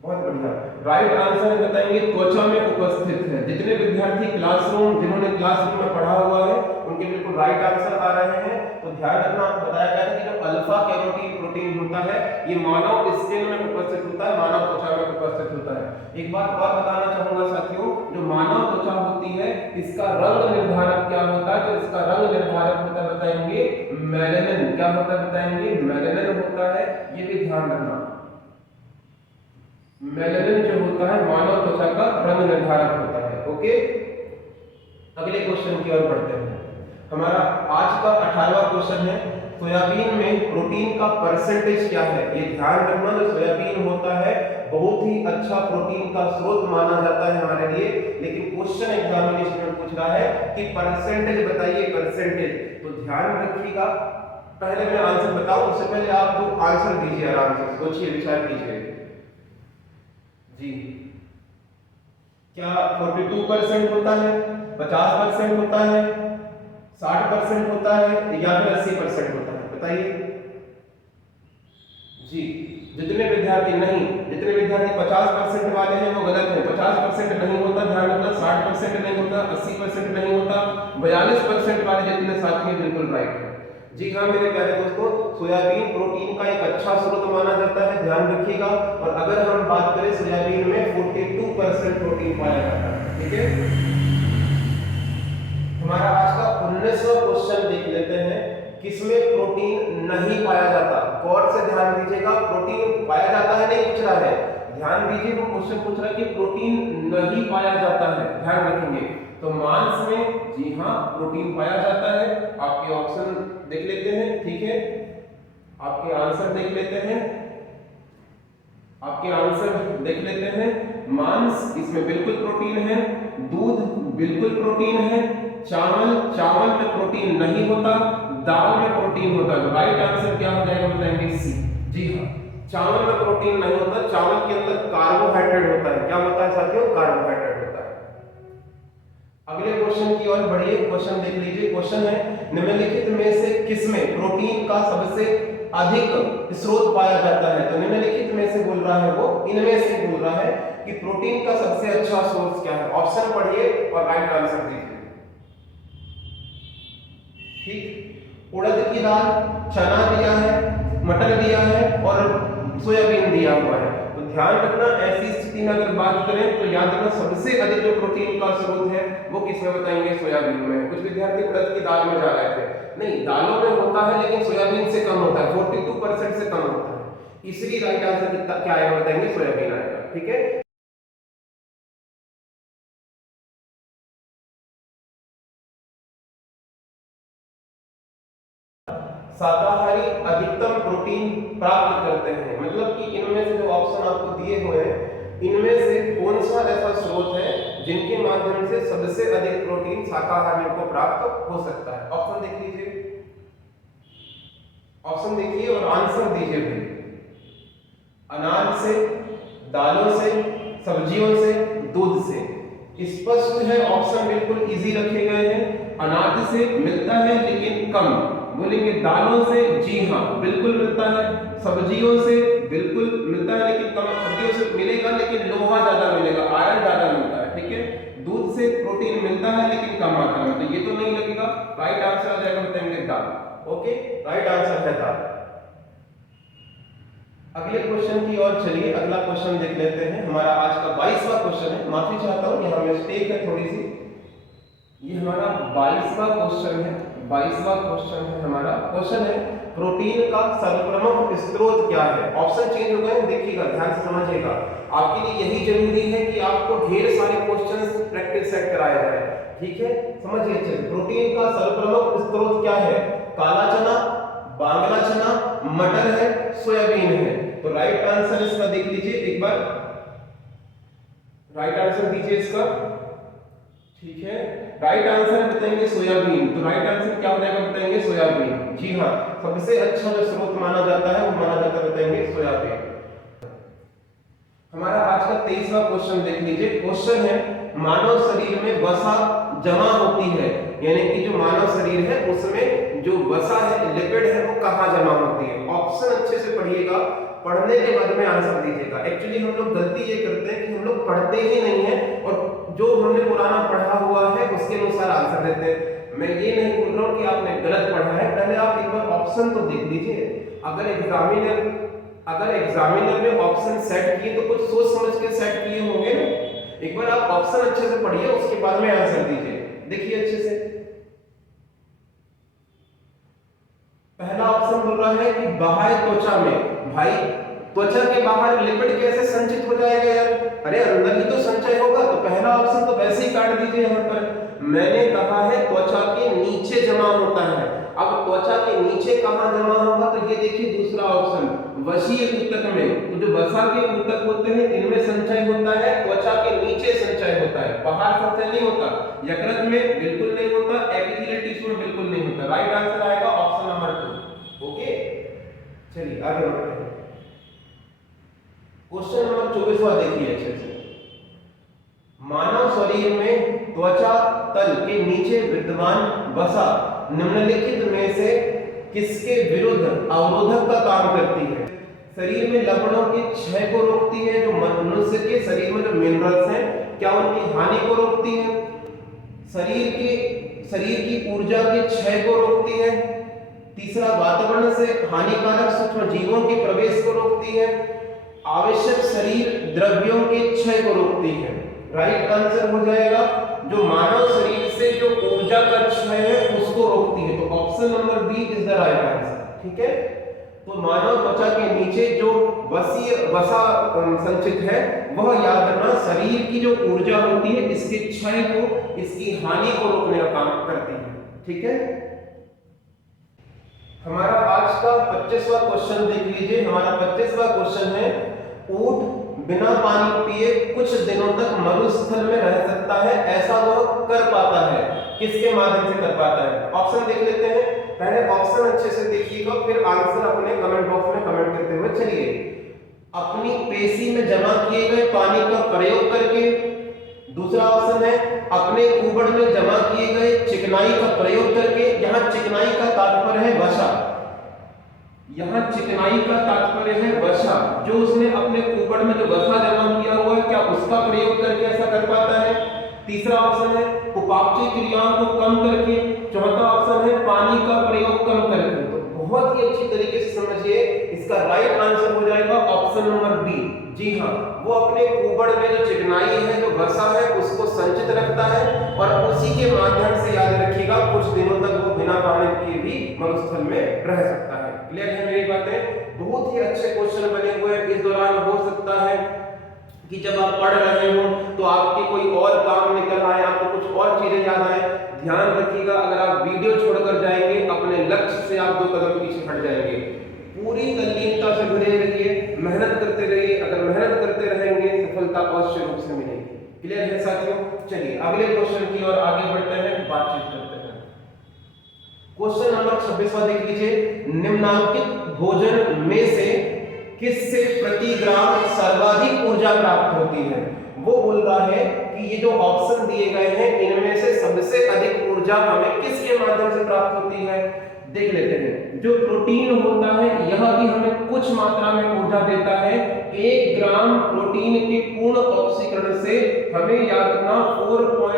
बहुत बढ़िया, राइट आंसर बताएंगे त्वचा में उपस्थित है। जितने विद्यार्थी जिन्होंने क्लासरूम में पढ़ा हुआ है उनके बिल्कुल राइट आंसर आ रहे हैं। तो ध्यान रखना, बताया गया था कि जो अल्फा कैरोटीन प्रोटीन होता है ये मानव स्किन में उपस्थित होता है, मानव त्वचा में उपस्थित होता है। एक बात और बताना चाहूंगा साथियों, जो मानव त्वचा होती है इसका रंग निर्धारक क्या होता है? तो इसका रंग निर्धारक होता है, बताएंगे मेलानिन। क्या होता है बताएंगे? मेलानिन होता है। ये भी ध्यान रखना, मेलानिन जो होता है मानव त्वचा का रंग निर्धारक होता है। ओके, अगले क्वेश्चन की ओर बढ़ते हैं। हमारा आज का 18वां क्वेश्चन है, सोयाबीन में प्रोटीन का परसेंटेज क्या है? ये ध्यान रखना, जो सोयाबीन होता है बहुत ही अच्छा प्रोटीन का स्रोत माना जाता है हमारे लिए, लेकिन क्वेश्चन एग्जामिनेशन में पूछ रहा है कि परसेंटेज बताइए, परसेंटेज। तो ध्यान रखिएगा, पहले मैं आंसर बताऊं उससे पहले आप लोग आंसर दीजिए, आराम से सोचिए, विचार कीजिए जी। क्या 42% होता है, 50% होता है, 60% होता है, या फिर 80% होता है? बताइए जी। जितने विद्यार्थी 50% वाले हैं वो गलत है। 50% नहीं होता, ध्यान रखना। 60% नहीं होता, 80% नहीं होता, 42% वाले जितने साथी हैं बिल्कुल राइट है। जी हाँ मेरे प्यारे दोस्तों, सोयाबीन प्रोटीन का एक अच्छा स्रोत माना जाता है, ध्यान रखिएगा। और अगर हम बात करें सोयाबीन में 42% प्रोटीन पाया जाता है। ठीक है, हमारा आज का 19वां क्वेश्चन देख लेते हैं, किसमें प्रोटीन नहीं पाया जाता? गौर से ध्यान दीजिएगा, प्रोटीन पाया जाता है नहीं पूछ रहा है, ध्यान दीजिए, वो क्वेश्चन पूछ रहा है कि प्रोटीन नहीं पाया जाता है, ध्यान रखेंगे। तो मांस में जी हाँ प्रोटीन पाया जाता है। आपके ऑप्शन देख लेते हैं, ठीक है, आपके आंसर देख लेते हैं, आपके आंसर देख लेते हैं। मांस, इसमें बिल्कुल प्रोटीन है। दूध, बिल्कुल प्रोटीन है। चावल में प्रोटीन नहीं होता, दाल में प्रोटीन होता है। राइट आंसर क्या हो जाएगा बताएंगे? सी। जी हाँ, चावल में प्रोटीन नहीं होता, चावल के अंदर कार्बोहाइड्रेट होता है। क्या होता है साथियों? कार्बोहाइड्रेट होता है। अगले क्वेश्चन की ओर बढ़िए, क्वेश्चन देख लीजिए। क्वेश्चन है, निम्नलिखित में से किसमें प्रोटीन का सबसे अधिक स्रोत पाया जाता है? तो निम्नलिखित में से बोल रहा है वो, इनमें से बोल रहा है कि प्रोटीन का सबसे अच्छा सोर्स क्या है? ऑप्शन पढ़िए और राइट आंसर दीजिए। ठीक, उड़द की दाल, चना दिया है, मटर दिया है और सोयाबीन दिया हुआ है। तो ध्यान रखना, ऐसी स्थिति में अगर बात करें तो याद रखना सबसे अधिक जो प्रोटीन का स्रोत है वो किसमें बताएंगे? सोयाबीन में। कुछ विद्यार्थी उड़द की दाल में जा रहे थे, नहीं, दालों में होता है लेकिन सोयाबीन से कम होता है, 42% से कम होता है। इसलिए राइट आंसर कितना क्या आएगा बताएंगे? सोयाबीन आएगा। ठीक है, शाकाहारी अधिकतम प्रोटीन प्राप्त करते हैं, मतलब कि इनमें से जो ऑप्शन आपको दिए हुए हैं इनमें से कौन सा ऐसा स्रोत है जिनके माध्यम से सबसे अधिक प्रोटीन शाकाहारियों को प्राप्त हो सकता है? ऑप्शन देख लीजिए, ऑप्शन देखिए और आंसर दीजिए भाई। अनाज से, दालों से, सब्जियों से, दूध से। स्पष्ट है, ऑप्शन बिल्कुल इजी रखे गए हैं। अनाज से मिलता है लेकिन कम, बोलेंगे दालों से, जी हाँ बिल्कुल मिलता है। सब्जियों से बिल्कुल मिलता है लेकिन कम, सब्जियों से मिलेगा लेकिन लोहा ज्यादा मिलेगा, आयरन ज्यादा मिलता है। ठीक है, दूध से प्रोटीन मिलता है लेकिन कम मात्रा में, तो ये तो नहीं लगेगा। राइट आंसर आ जाएगा, बताएंगे दाल। ओके, राइट आंसर है दाल। अगले क्वेश्चन की ओर चलिए, अगला क्वेश्चन देख लेते हैं। हमारा आज का 22वां क्वेश्चन है। माफी चाहता हूं, यहाँ मिस्टेक है थोड़ी सी। ये हमारा 22वां क्वेश्चन है। 22वां क्वेश्चन है हमारा। क्वेश्चन है प्रोटीन का सर्वप्रमुख स्रोत क्या है। ऑप्शन चेंज हो गए, देखिएगा, ध्यान से समझिएगा। आपके लिए यही जरूरी है कि आपको ढेर सारे क्वेश्चंस प्रैक्टिस सेट कराया जाए, ठीक है। समझिए, चलिए, प्रोटीन का सर्वप्रमुख स्रोत क्या है। काला चना, बांग्ला चना, मटर है, सोयाबीन है। तो राइट आंसर इसका देख लीजिए एक बार, राइट आंसर दीजिए इसका, ठीक है। राइट आंसर बताएंगे सोयाबीन। तो राइट आंसर क्या हो जाएगा, बताएंगे सोयाबीन। जी हाँ, सबसे अच्छा जो स्रोत माना जाता है वो माना जाता है, बताएंगे सोयाबीन। हमारा आज का 23वां क्वेश्चन देख लीजिए। क्वेश्चन है मानव शरीर में वसा जमा होती है, यानी कि जो मानव शरीर है उसमें जो वसा है, लिपिड है, वो कहाँ जमा होती है। ऑप्शन अच्छे से पढ़िएगा, पढ़ने के बाद में आंसर दीजिएगा। एक्चुअली हम लोग गलती ये करते हैं कि हम लोग पढ़ते ही नहीं है और जो हमने पुराना पढ़ा हुआ है उसके अनुसार आंसर देते हैं। मैं ये नहीं बोल रहा हूँ कि आपने गलत पढ़ा है, पहले आप एक बार ऑप्शन तो देख लीजिए। अगर एग्जामिनर ने ऑप्शन सेट किए तो कुछ सोच समझ के सेट किए होंगे ना। एक बार आप ऑप्शन अच्छे से पढ़िए, उसके बाद में आंसर दीजिए। देखिए अच्छे से, पहला ऑप्शन बोल रहा है कि बाह्य त्वचा में। भाई, त्वचा के बाहर लिपिड कैसे संचित हो जाएगा यार, अरे अंदर ही तो संचय होगा। तो पहला ऑप्शन तो वैसे ही काट दीजिए। यहाँ पर मैंने कहा है त्वचा के नीचे जमा होता है। अब त्वचा के नीचे कहाँ जमा होगा, तो ये देखिए दूसरा ऑप्शन, वसीय ऊतक में। तो जो वसा के ऊतक होते हैं इनमें संचय होता है, त्वचा के नीचे संचय होता है, बाहर संचय नहीं होता। यकृत में बिल्कुल नहीं होता, एपिथेलियल टिश्यू में बिल्कुल नहीं होता। राइट आंसर आएगा ऑप्शन नंबर 2। ओके, चलिए आगे बढ़ते हैं। क्वेश्चन नंबर 24वां देखिए अच्छे से। मानव शरीर में त्वचा तल के नीचे विद्यमान वसा निम्नलिखित में से किसके विरुद्ध अवरोधक का काम करती है। शरीर में लवणों के क्षय को रोकती है, जो मनुष्य के शरीर में जो मिनरल्स हैं क्या उनकी हानि को रोकती है। शरीर की ऊर्जा के क्षय को रोकती है। तीसरा, वातावरण से हानिकारक सूक्ष्म जीवों के प्रवेश को रोकती है। आवश्यक शरीर द्रव्यों के क्षय को रोकती है। राइट आंसर हो जाएगा जो मानव शरीर से जो ऊर्जा का क्षय है उसको रोकती है। तो option number B is the right answer, ठीक है। तो मानव त्वचा के नीचे जो वसा संचित है वह याद रखना शरीर की जो ऊर्जा होती है इसके क्षय को, इसकी हानि को रोकने का काम करती है, ठीक है। हमारा आज का 25वां क्वेश्चन देख लीजिए। हमारा 25वां क्वेश्चन है ऊंट बिना पानी पिए कुछ दिनों तक मरुस्थल में रह सकता है, ऐसा वह कर पाता है, किसके माध्यम से कर पाता है। ऑप्शन देख लेते हैं। पहले ऑप्शन अच्छे से देखिएगा, फिर आंसर अपने कमेंट बॉक्स में कमेंट करते हुए चलिए। अपनी पेशी में जमा किए गए पानी का प्रयोग करके। दूसरा ऑप्शन है अपने कुबड़ में जमा किए गए चिकनाई का प्रयोग करके। यहाँ चिकनाई का तात्पर्य है वसा, यहाँ चिकनाई का तात्पर्य है वसा, जो उसने अपने कुबड़ में जो वसा जमा किया हुआ है क्या उसका प्रयोग करके ऐसा कर पाता है। तीसरा ऑप्शन है उपापचय क्रियाओं को कम करके। चौथा ऑप्शन है पानी का प्रयोग कम करके। तो बहुत ही अच्छी तरीके से समझिए, इसका राइट आंसर हो जाएगा ऑप्शन नंबर बी। जी हाँ, वो अपने कुबड़ में जो चिकनाई है, जो वसा है, उसको संचित रखता है और उसी के माध्यम से याद रखिएगा कुछ दिनों तक वो बिना पानी पिए भी मरुस्थल में रह सकता है। क्लियर है मेरी बातें। बहुत ही अच्छे क्वेश्चन बने हुए हैं। इस दौरान हो सकता है कि जब आप पढ़ रहे हो तो आपके कोई और काम निकल आए, आपको कुछ और चीजें याद आए। ध्यान रखिएगा, अगर आप वीडियो छोड़कर जाएंगे अपने लक्ष्य से आप 2 कदम पीछे हट जाएंगे। पूरी तल्लीनता से जुड़े रहिए, मेहनत करते रहिए। अगर मेहनत करते रहेंगे सफलता अवश्य रूप से मिलेगी। क्लियर है साथियों। चलिए अगले क्वेश्चन की ओर आगे बढ़ते हैं, बातचीत करते हैं। क्वेश्चन नंबर 26वां देख लीजिए। निम्नलिखित भोजन में से किससे प्रति ग्राम सर्वाधिक ऊर्जा प्राप्त होती है। वो बोल रहा है कि ये जो ऑप्शन दिए गए हैं इनमें से सबसे अधिक ऊर्जा हमें किसके माध्यम से प्राप्त होती है। देख लेते हैं। जो प्रोटीन होता है यह भी हमें कुछ मात्रा में ऊर्जा देता है। 1 ग्राम प्रोटीन के पूर्ण ऑक्सीकरण से हमें याद रखना 4.2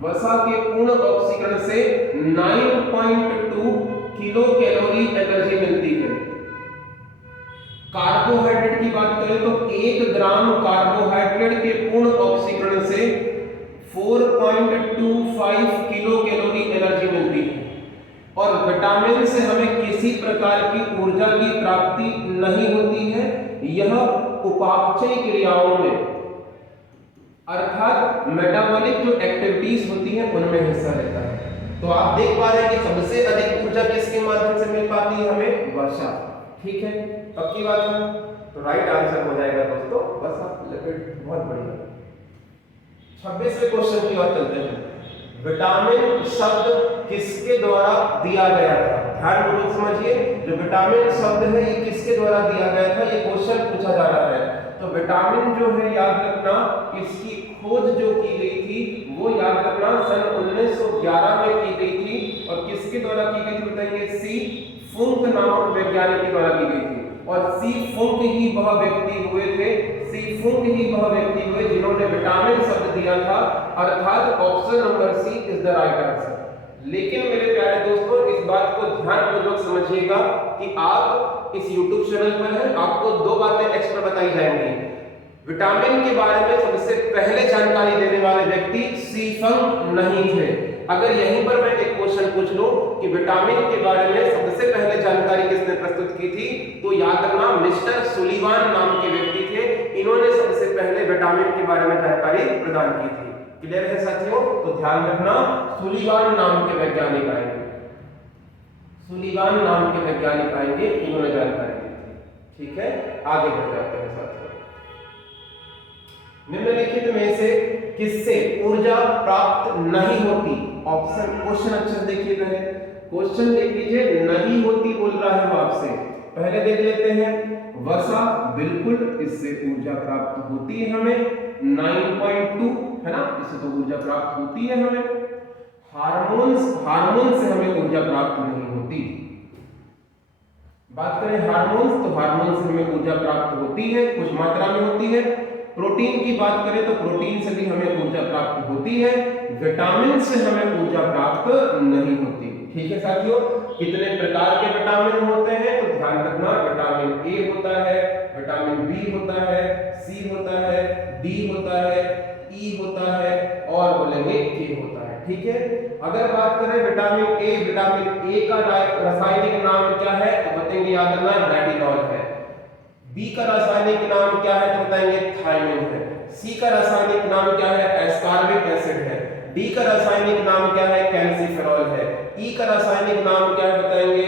वसा के पूर्ण ऑक्सीकरण से 9.2 किलो कैलोरी एनर्जी मिलती है। कार्बोहाइड्रेट की बात करें तो 1 ग्राम कार्बोहाइड्रेट के पूर्ण ऑक्सीकरण से 4.25 किलो कैलोरी एनर्जी मिलती है। और विटामिन से हमें किसी प्रकार की ऊर्जा की प्राप्ति नहीं होती है, यह उपापचय क्रियाओं में अर्थात मेटाबॉलिक जो एक्टिविटीज होती हैं उनमें हिस्सा लेता है। तो आप देख पा रहे हैं कि सबसे अधिक ऊर्जा किसके माध्यम से मिल पाती है हमें? वसा। ठीक है, पक्की बात है। तो राइट आंसर हो जाएगा दोस्तों वसा, लिपिड। बहुत बढ़िया। 26वें क्वेश्चन की ओर चलते हैं। विटामिन शब्द किसके द्वारा दिया गया था? ध्यानपूर्वक समझिए, जो विटामिन शब्द है ये किसके द्वारा दिया गया था, ये क्वेश्चन पूछा जा रहा है। तो विटामिन जो है याद रखना, इसकी खोज जो की गई थी वो याद रखना सन 1911 में की गई थी। और किसके द्वारा की गई थी बताइए? सी फुंक नामक वैज्ञानिक के द्वारा की गई थी। और सी फुंक ही वह व्यक्ति हुए थे, सी फुंक ही वह व्यक्ति हुए जिन्होंने विटामिन शब्द दिया था। अर्थात option number C is the right answer. लेकिन मेरे प्यारे दोस्तों, इस बात को ध्यानपूर्वक समझिएगा कि आप इस YouTube चैनल पर हैं, आपको 2 बातें एक्स्ट्रा बताई जाएंगी। विटामिन के बारे में सबसे पहले जानकारी देने वाले व्यक्ति सी फंक नहीं थे। अगर यहीं पर मैं एक क्वेश्चन पूछ लूं कि विटामिन के बारे में सबसे पहले जानकारी किसने प्रस्तुत की थी, तो याद रखना मिस्टर सुलिवान नाम के व्यक्ति थे। इन्होंने सबसे पहले विटामिन के बारे में जानकारी प्रदान की थी। क्लियर है साथियों? तो ध्यान रखना, सुलिवान नाम के वैज्ञानिक आएंगे, सुलिवान नाम के वैज्ञानिक आएंगे, इन्होंने जानकारी दी थी। ठीक है, आगे बढ़ जाते हैं साथियों। निम्नलिखित में से किससे ऊर्जा प्राप्त नहीं होती? ऑप्शन, क्वेश्चन अच्छे से देखिए, पहले क्वेश्चन देख लीजिए। नहीं होती बोल रहा है वो आपसे। पहले देख लेते हैं। वसा, बिल्कुल इससे ऊर्जा प्राप्त होती है हमें, 9.2 है ना, इससे तो ऊर्जा प्राप्त होती है हमें। हार्मोन्स, हार्मोन से हमें ऊर्जा प्राप्त नहीं होती। बात करें हार्मोन्स, तो हार्मोन से हमें ऊर्जा प्राप्त होती है, कुछ मात्रा में होती है। प्रोटीन की बात करें तो प्रोटीन से भी हमें ऊर्जा प्राप्त होती है। विटामिन से हमें ऊर्जा प्राप्त नहीं होती। ठीक है साथियों, कितने प्रकार के विटामिन होते हैं तो ध्यान रखना, विटामिन ए होता है, विटामिन बी होता है, सी होता है, डी होता है, ई होता है और बोलेंगे के होता है। ठीक है, अगर बात करें विटामिन ए, विटामिन ए का रासायनिक नाम क्या है तो बताएंगे, याद रखना रेटिनॉल है। बी का रासायनिक नाम क्या है तो बताएंगे थायमिन है। सी का रासायनिक नाम क्या है? एस्कॉर्बिक एसिड है। डी का रासायनिक नाम क्या है? कैल्सिफेरॉल है। ई का रासायनिक नाम क्या है बताएंगे,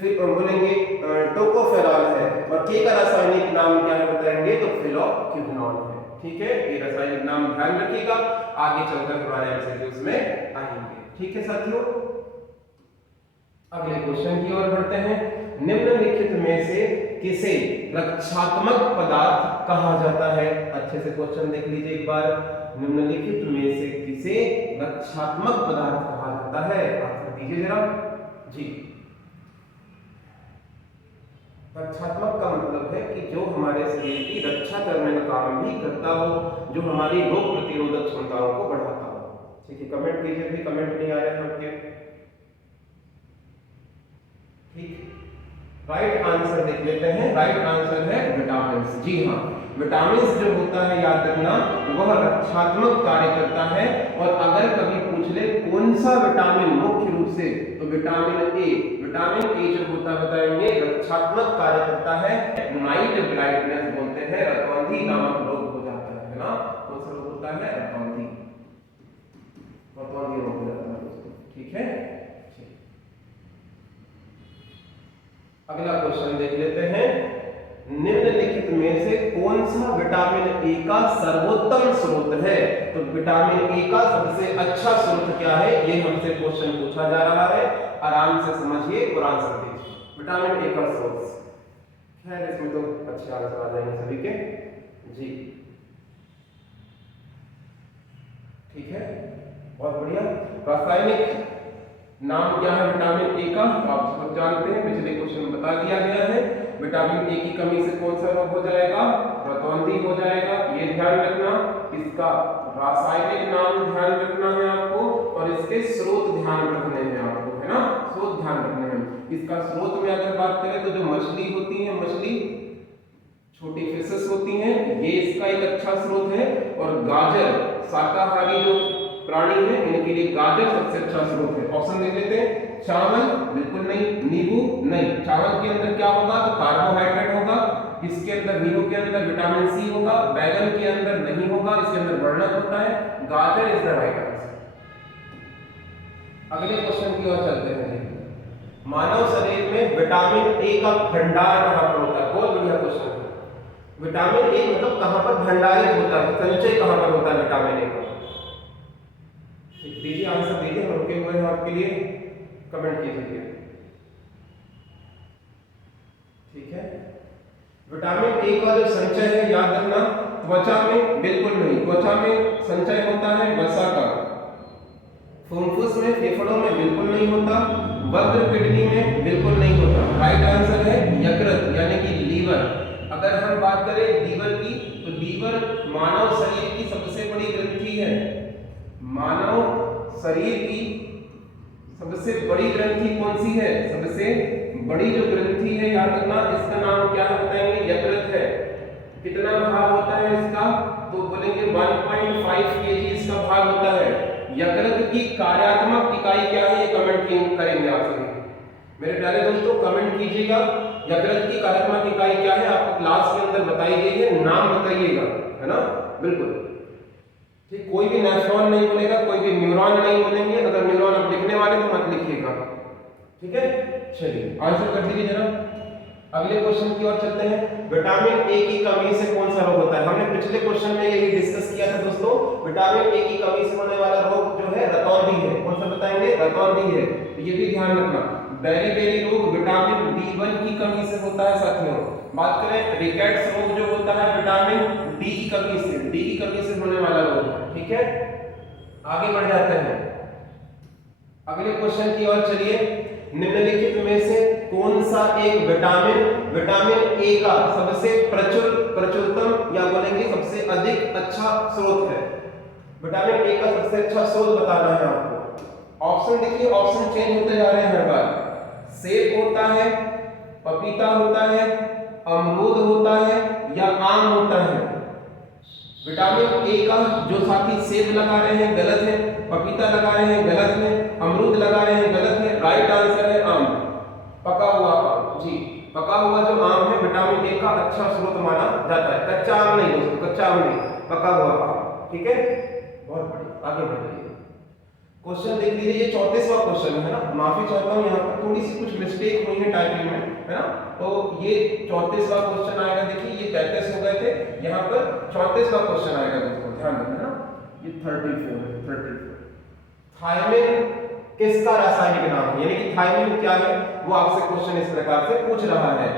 फिर बोलेंगे टोकोफेरॉल है। और के का रासायनिक नाम क्या है बताएंगे तो फिलोक्विनोल है। ठीक है, ये रासायनिक नाम ध्यान रखिएगा, आगे चलकर हमारे एमसीक्यूज में आएंगे। ठीक है साथियों, अगले क्वेश्चन की ओर बढ़ते हैं। निम्नलिखित में से किसे रक्षात्मक पदार्थ कहा जाता है? अच्छे से क्वेश्चन देख लीजिए एक बार। निम्नलिखित में से किसे रक्षात्मक पदार्थ कहा जाता है? आंसर दीजिए जरा जी। रक्षात्मक का मतलब है कि जो हमारे शरीर की रक्षा करने का काम भी करता हो, जो हमारी रोग प्रतिरोधक क्षमताओं को बढ़ाता हो। ठीक है, कमेंट कीजिए, भी कमेंट नहीं आ रहे हैं आपके। ठीक, राइट आंसर देख लेते हैं। राइट आंसर है विटामिन। जी हाँ, विटामिन जो होता है याद रखना वह रक्षात्मक कार्य करता है। और अगर कभी पूछ ले कौन सा विटामिन मुख्य रूप से, तो विटामिन ए। विटामिन ए जो होता है बताएंगे रक्षात्मक कार्य करता है। नाइट ब्लाइंडनेस बोलते हैं, रतौंधी नामक रोग हो जाता है ना, कौन सा रोग होता है? रतौंधी, रतौंधी रोग हो जाता है दोस्तों। ठीक है, अगला क्वेश्चन देख लेते हैं। निम्नलिखित में से कौन सा विटामिन ए का सर्वोत्तम स्रोत है? तो विटामिन ए का सबसे अच्छा स्रोत क्या है, ये हमसे क्वेश्चन पूछा जा रहा है। आराम से समझिए और आंसर दीजिए। विटामिन ए का सोर्स, खैर इसमें तो अच्छे आंसर आ जाएंगे सभी के जी। ठीक है, बहुत बढ़िया। रासायनिक नाम क्या है विटामिन ए का? तो आप सब जानते हैं, पिछले क्वेश्चन में बता दिया गया है। विटामिन ए की कमी से कौन सा रोग हो जाएगा? रतौंधी हो जाएगा। ये ध्यान रखना, इसका रासायनिक नाम ध्यान रखना है आपको और इसके स्रोत ध्यान रखने हैं आपको, है ना, स्रोत ध्यान रखने हैं। इसका स्रोत में अगर बात करें तो जो मछली होती है, मछली छोटी फिशेस होती हैं, ये इसका एक अच्छा स्रोत है। और गाजर, शाकाहारी जो प्राणी है इनके लिए गाजर सबसे अच्छा स्रोत है। ऑप्शन देख लेते हैं। चावल बिल्कुल नहीं, नींबू नहीं। चावल के अंदर क्या होगा? तो कार्बोहाइड्रेट होगा। इसके अंदर, नींबू के अंदर विटामिन सी होगा। बैगन के अंदर नहीं होगा, इसके अंदर वर्णक होता है। गाजर इज द राइट आंसर। अगले क्वेश्चन की ओर चलते हैं। मानव शरीर में विटामिन ए का भंडार कहां पर होता है? बहुत बढ़िया क्वेश्चन है। विटामिन ए मतलब कहां पर भंडारित होता है, संचय कहां पर होता है विटामिन ए का? दीजिए आंसर दीजिए, हम रुके हुए हैं आपके लिए, कमेंट कीजिए। ठीक है, विटामिन ए का जो संचय है याद रखना, त्वचा में बिल्कुल नहीं, त्वचा में संचय होता है वसा का। फुफ्फुस में, फेफड़ों में बिल्कुल नहीं होता। वक्र किडनी में बिल्कुल नहीं होता। राइट आंसर है यकृत यानी कि लीवर। अगर हम बात करें लीवर की, तो लीवर मानव शरीर की सबसे बड़ी ग्रंथि है। मानव शरीर की सबसे बड़ी ग्रंथि कौन सी है? सबसे बड़ी जो ग्रंथि है याद रखना, इसका नाम क्या बताएंगे? यकृत है। कितना भाग होता है इसका? तो बोलेंगे 1.5 kg इसका भाग होता है। यकृत की कार्यात्मक इकाई क्या है? ये कमेंट करेंगे आप सभी। मेरे प्यारे दोस्तों कमेंट कीजिएगा, यकृत की कार्यात्मक इकाई क्या है? आपको क्लास के अंदर बताई गई है, नाम बताइएगा, है ना, बिल्कुल ठीक। कोई भी नेफ्रॉन नहीं बोलेगा, कोई भी न्यूरॉन नहीं बोलेंगे। अगर न्यूरॉन आप लिखने वाले तो मत लिखिएगा, ठीक है। चलिए आंसर कर दीजिए जरा। अगले क्वेश्चन की ओर चलते हैं। विटामिन ए की कमी से कौन सा रोग होता है? हमने पिछले क्वेश्चन में यही डिस्कस किया था दोस्तों। विटामिन ए की कमी से होने वाला रोग जो है रतौंधी है। कौन सा बताएंगे? रतौंधी है। तो ये भी ध्यान रखना। बेरी रोग विटामिन B1 की कमी से होता है साथियों। बात करें रिकेट्स रोग जो होता है विटामिन डी की कमी से, डी की कमी से होने वाला रोग है, ठीक है। आगे बढ़ जाते हैं, अगले क्वेश्चन की ओर चलिए। निम्नलिखित में से कौन सा एक विटामिन ए का सबसे प्रचुरतम या बोलेंगे सबसे अधिक अच्छा स्रोत है? विटामिन ए का सबसे अच्छा स्रोत बताना है आपको। ऑप्शन देखिए, ऑप्शन चेंज होते जा रहे हैं हर बार। सेब होता है, पपीता होता है, अमरूद होता है या आम होता है? विटामिन ए का जो साथी सेब लगा रहे हैं गलत है, पपीता लगा रहे हैं गलत है, अमरूद लगा रहे हैं गलत है। राइट आंसर है आम, पका हुआ आम। जी, पका हुआ जो आम है विटामिन ए का अच्छा स्रोत माना जाता है। कच्चा आम नहीं दोस्तों, कच्चा आम नहीं, पका हुआ आम, ठीक है। बहुत बढ़िया, आगे बढ़िए। क्वेश्चन देख लीजिए, ये 34वां क्वेश्चन है ना। माफी चाहता हूँ, यहाँ पर थोड़ी सी कुछ मिस्टेक हुई है टाइपिंग में, है ना। तो ये 34वां क्वेश्चन आएगा। देखिए ये 33 हो गए थे, यहाँ पर 34वां क्वेश्चन आएगा दोस्तों, ध्यान रखना ना। ये 34 है, 34। थायमिन किसका रासायनिक नाम है? यानी कि थायमिन क्या है वो आपसे क्वेश्चन इस प्रकार से पूछ रहा है।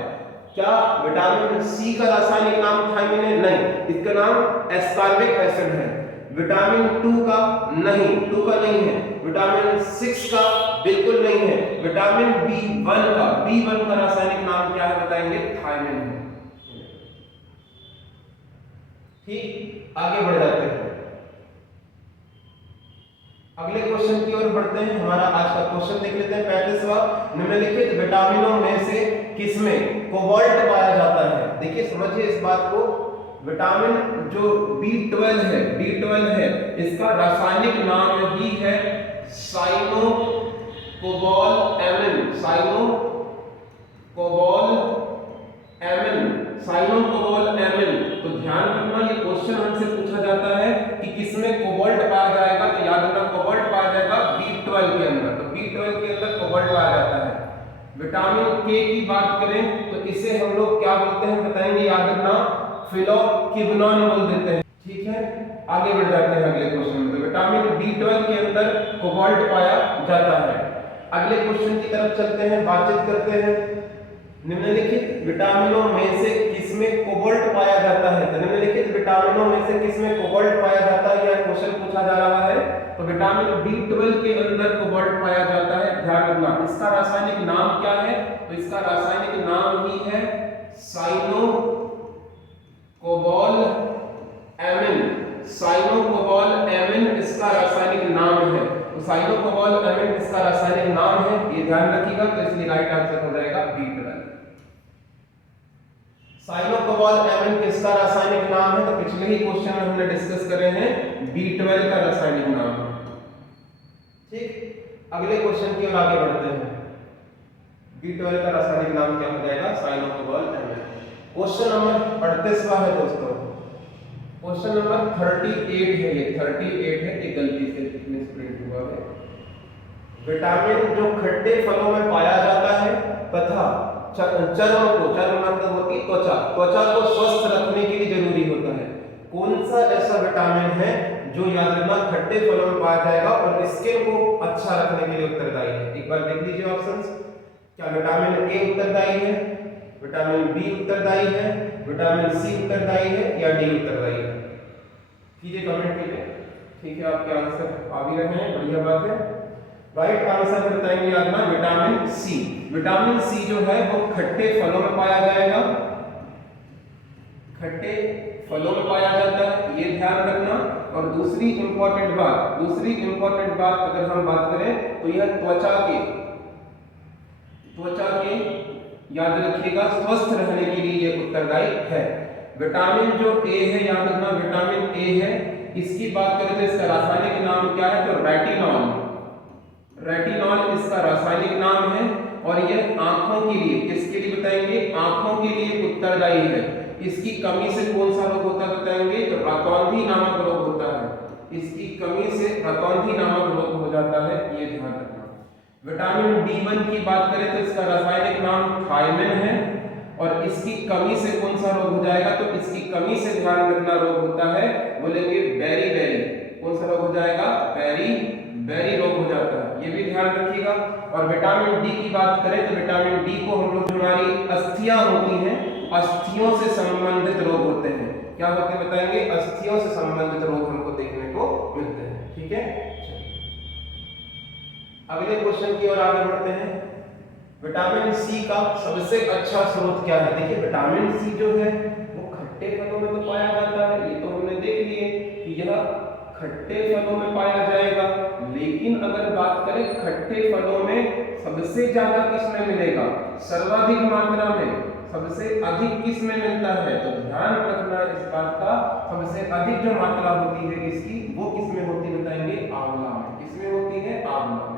क्या विटामिन सी का रासायनिक नाम थायमिन है? नहीं, इसका नाम एस्कॉर्बिक एसिड है। विटामिन 2 का नहीं, 2 का नहीं है। विटामिन 6 का बिल्कुल नहीं है। विटामिन B1 का रासायनिक नाम क्या है बताएंगे? थायमिन है। ठीक, आगे बढ़ जाते हैं, अगले क्वेश्चन की ओर बढ़ते हैं। हमारा आज का क्वेश्चन देख लेते हैं 35वां। निम्नलिखित विटामिनों में से किसमें कोबाल्ट पाया जाता है? देखिए समझिए इस बात को। विटामिन जो B12 है, इसका रासायनिक नाम ही है साइनोकोबालामिन। तो ध्यान रखना, ये क्वेश्चन हमसे पूछा जाता है कि किसमें कोबाल्ट पाया जाएगा। तो याद रखना कोबाल्ट पाया जाएगा B12 के अंदर। तो B12 के अंदर कोबाल्ट पाया जाता है। विटामिन के की बात करें तो इसे हम लोग क्या बोलते हैं बताएंगे? याद रखना फिलोक्विनोन बोल देते हैं, ठीक है। आगे बढ़ जाते हैं अगले क्वेश्चन में। तो विटामिन B12 के अंदर कोबाल्ट पाया जाता है। अगले क्वेश्चन की तरफ चलते हैं, बातचीत करते हैं। निम्नलिखित विटामिनों में से किसमें कोबाल्ट पाया जाता है? तो निम्नलिखित विटामिनों में से किसमें कोबाल्ट पाया जाता है, यह क्वेश्चन पूछा जा रहा है। तो विटामिन B12 के अंदर कोबाल्ट पाया जाता है। ध्यान रखना, इसका रासायनिक नाम क्या है? तो इसका रासायनिक नाम ही है साइनोकोबाल एमिन, साइनोकोबाल एमिन इसका रासायनिक नाम है। तो साइनोकोबाल एमिन इसका रासायनिक नाम है, ये ध्यान रखिएगा। तो इसलिए राइट आंसर हो जाएगा B12। साइनोकोबाल एमिन किसका रासायनिक नाम है? तो पिछले ही क्वेश्चन में हमने डिस्कस करे हैं, B12 का रासायनिक नाम है। ठीक, अगले क्वेश्चन की ओर आगे बढ़ते हैं। B12 का रासायनिक नाम क्या हो जाएगा? साइनोकोबाल एमिन। क्वेश्चन नंबर 38वां है दोस्तों, क्वेश्चन नंबर 38 है, ये 38 है, एक गलती से मिसप्रिंट हुआ है। विटामिन जो खट्टे फलों में पाया जाता है तथा चर्म को, चर्म मतलब होती त्वचा, त्वचा को स्वस्थ रखने के लिए जरूरी होता है। कौन सा ऐसा विटामिन है जो याद रखना खट्टे फलों में पाया जाएगा और स्किन को अच्छा रखने के लिए उत्तरदायी है? एक बार देख लीजिए ऑप्शंस। क्या विटामिन ए उत्तरदायी है, विटामिन बी उत्तरदायी है, विटामिन सी उत्तरदायी है या डी उत्तरदायी है? कीजिए, कमेंट कीजिए। ठीक है, आपके आंसर आ भी रहे हैं, बढ़िया बात है। राइट आंसर बताएंगे याद ना विटामिन सी। विटामिन सी जो है वो खट्टे फलों में पाया जाएगा, खट्टे फलों में पाया जाता है, ये ध्यान रखना। और दूसरी इंपॉर्टेंट बात अगर हम बात करें तो यह त्वचा के याद रखिएगा स्वस्थ रहने के लिए ये उत्तरदायी है। विटामिन जो ए है, याद रखना विटामिन ए है, इसकी बात करें तो इसका रासायनिक नाम क्या है? तो रेटिनॉल, रेटिनॉल इसका रासायनिक नाम है। और यह आंखों के लिए, किसके लिए बताएंगे? आंखों के लिए उत्तरदायी है। इसकी कमी से कौन सा रोग होता है बताएंगे? तो रतौंधी नामक रोग होता है, इसकी कमी से रतौंधी नामक रोग हो जाता है, ये ध्यान रखना। विटामिन B1 की बात करें तो इसका रासायनिक नाम थायमिन है और इसकी कमी से कौन सा रोग हो जाएगा? तो इसकी कमी से ध्यान रखना रोग होता है, बोलेंगे बेरी, कौन सा रोग हो जाएगा? बेरी रोग हो जाता है, ये भी ध्यान रखिएगा। और विटामिन डी की बात करें तो विटामिन डी को हम लोग, हमारी अस्थियां होती हैं, अस्थियों से संबंधित रोग होते हैं, क्या होते हैं बताएंगे? अस्थियों से संबंधित रोग हमको देखने को मिलते हैं। ठीक है, अगले क्वेश्चन की ओर आगे बढ़ते हैं। विटामिन सी का सबसे अच्छा स्रोत क्या है? देखिए विटामिन सी जो है वो खट्टे फलों में तो पाया जाता है, ये तो हमने देख लिए कि यह खट्टे फलों में पाया जाएगा। लेकिन अगर बात करें खट्टे फलों में सबसे ज्यादा किस में मिलेगा? सर्वाधिक मात्रा में सबसे अधिक किस में मिलता है? तो ध्यान रखना इस बात का, सबसे अधिक जो मात्रा होती है इसकी वो किस में होती है बताएंगे? आंवला में। किसमें होती है? आंवला में।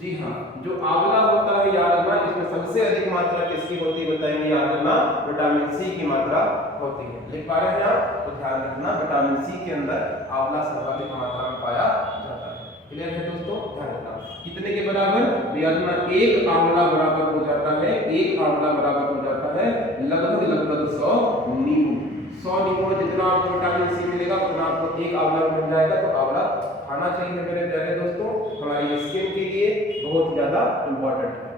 जी हाँ, जो आंवला होता है याद रखना, इसमें सबसे अधिक मात्रा किसकी होती है बताएंगे? याद रखना विटामिन सी की मात्रा होती है। लिख पा रहे हैं आप? तो ध्यान रखना विटामिन सी के अंदर आंवला सर्वाधिक मात्रा में पाया जाता है। क्लियर है दोस्तों? ध्यान रखना कितने के बराबर? याद रखना एक आंवला बराबर हो जाता है, एक आंवला बराबर हो जाता है लगभग 100 नींबू। 100 नींबू में जितना आपको विटामिन सी मिलेगा उतना आपको एक आंवला मिल जाएगा। तो आंवला खाना चाहिए मेरे प्यारे दोस्तों, हमारी स्किन के लिए बहुत ज्यादा इंपॉर्टेंट है।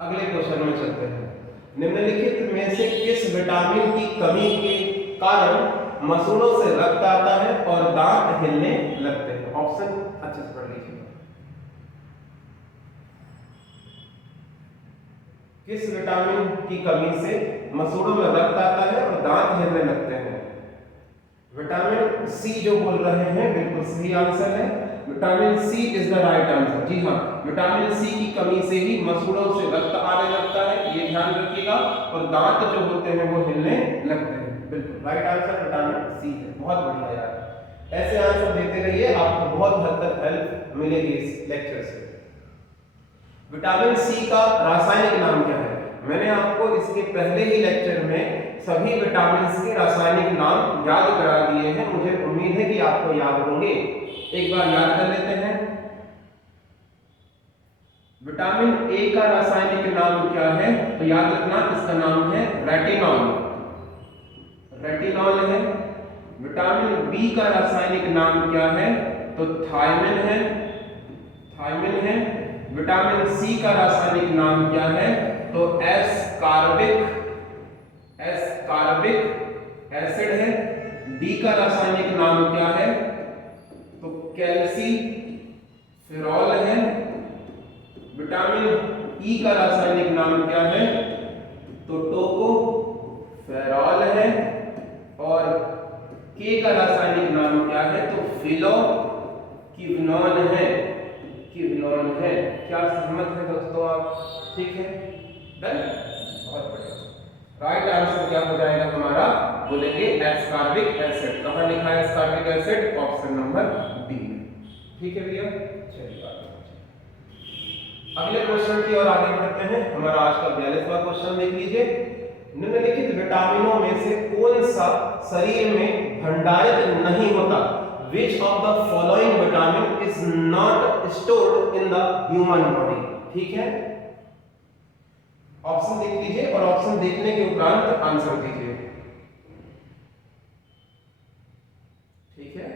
अगले क्वेश्चन में चलते हैं। निम्नलिखित में से किस विटामिन की कमी के कारण मसूड़ों से रक्त आता है और दांत हिलने लगते हैं? ऑप्शन अच्छे से पढ़ लीजिए। किस विटामिन की कमी से मसूड़ों में रक्त आता है और दांत हिलने लगते हैं? विटामिन सी जो बोल रहे हैं बिल्कुल सही आंसर है, vitamin C is the right answer. जी हाँ, विटामिन सी की कमी से ही मसूड़ों से रक्त आने लगता है, ये ध्यान रखिएगा, और दांत जो होते हैं वो हिलने लगते हैं। बिल्कुल राइट आंसर विटामिन सी है। बहुत बढ़िया यार, ऐसे आंसर देते रहिए, आपको बहुत हद तक हेल्प मिलेगी इस लेक्चर से। विटामिन सी का रासायनिक नाम क्या है? मैंने आपको इसके पहले ही लेक्चर में सभी विटामिन के रासायनिक नाम याद करा दिए हैं, मुझे उम्मीद है कि आपको याद होंगे। एक बार याद कर लेते हैं। विटामिन ए का रासायनिक नाम क्या है? तो याद रखना इसका नाम है रेटिनॉल, रेटिनॉल है। विटामिन बी का रासायनिक नाम क्या है? तो थायमिन है, थायमिन है। विटामिन सी का रासायनिक नाम क्या है? तो एस कार्बिक एसिड है। डी का रासायनिक नाम क्या है? तो कैल्सीफेरॉल है। विटामिन ई का रासायनिक नाम क्या है? तो फिलोक्विनोन है, क्विनोन है। क्या सहमत है दोस्तों आप? ठीक है, डन, बहुत बढ़िया। राइट आंसर क्या हो जाएगा हमारा? बोलेंगे एस्कॉर्बिक एसिड। कहाँ लिखा है ascorbic acid? Option number D में। ठीक है भैया, चलिए अगले क्वेश्चन की ओर आगे बढ़ते हैं। हमारा आज का 42वां क्वेश्चन देख लीजिए। निम्नलिखित विटामिनों में से कौन सा शरीर में भंडारित नहीं होता? Which of the following vitamin is not stored in the human body? ठीक है, ऑप्शन देख लीजिए और ऑप्शन देखने के उपरांत आंसर दीजिए। ठीक है,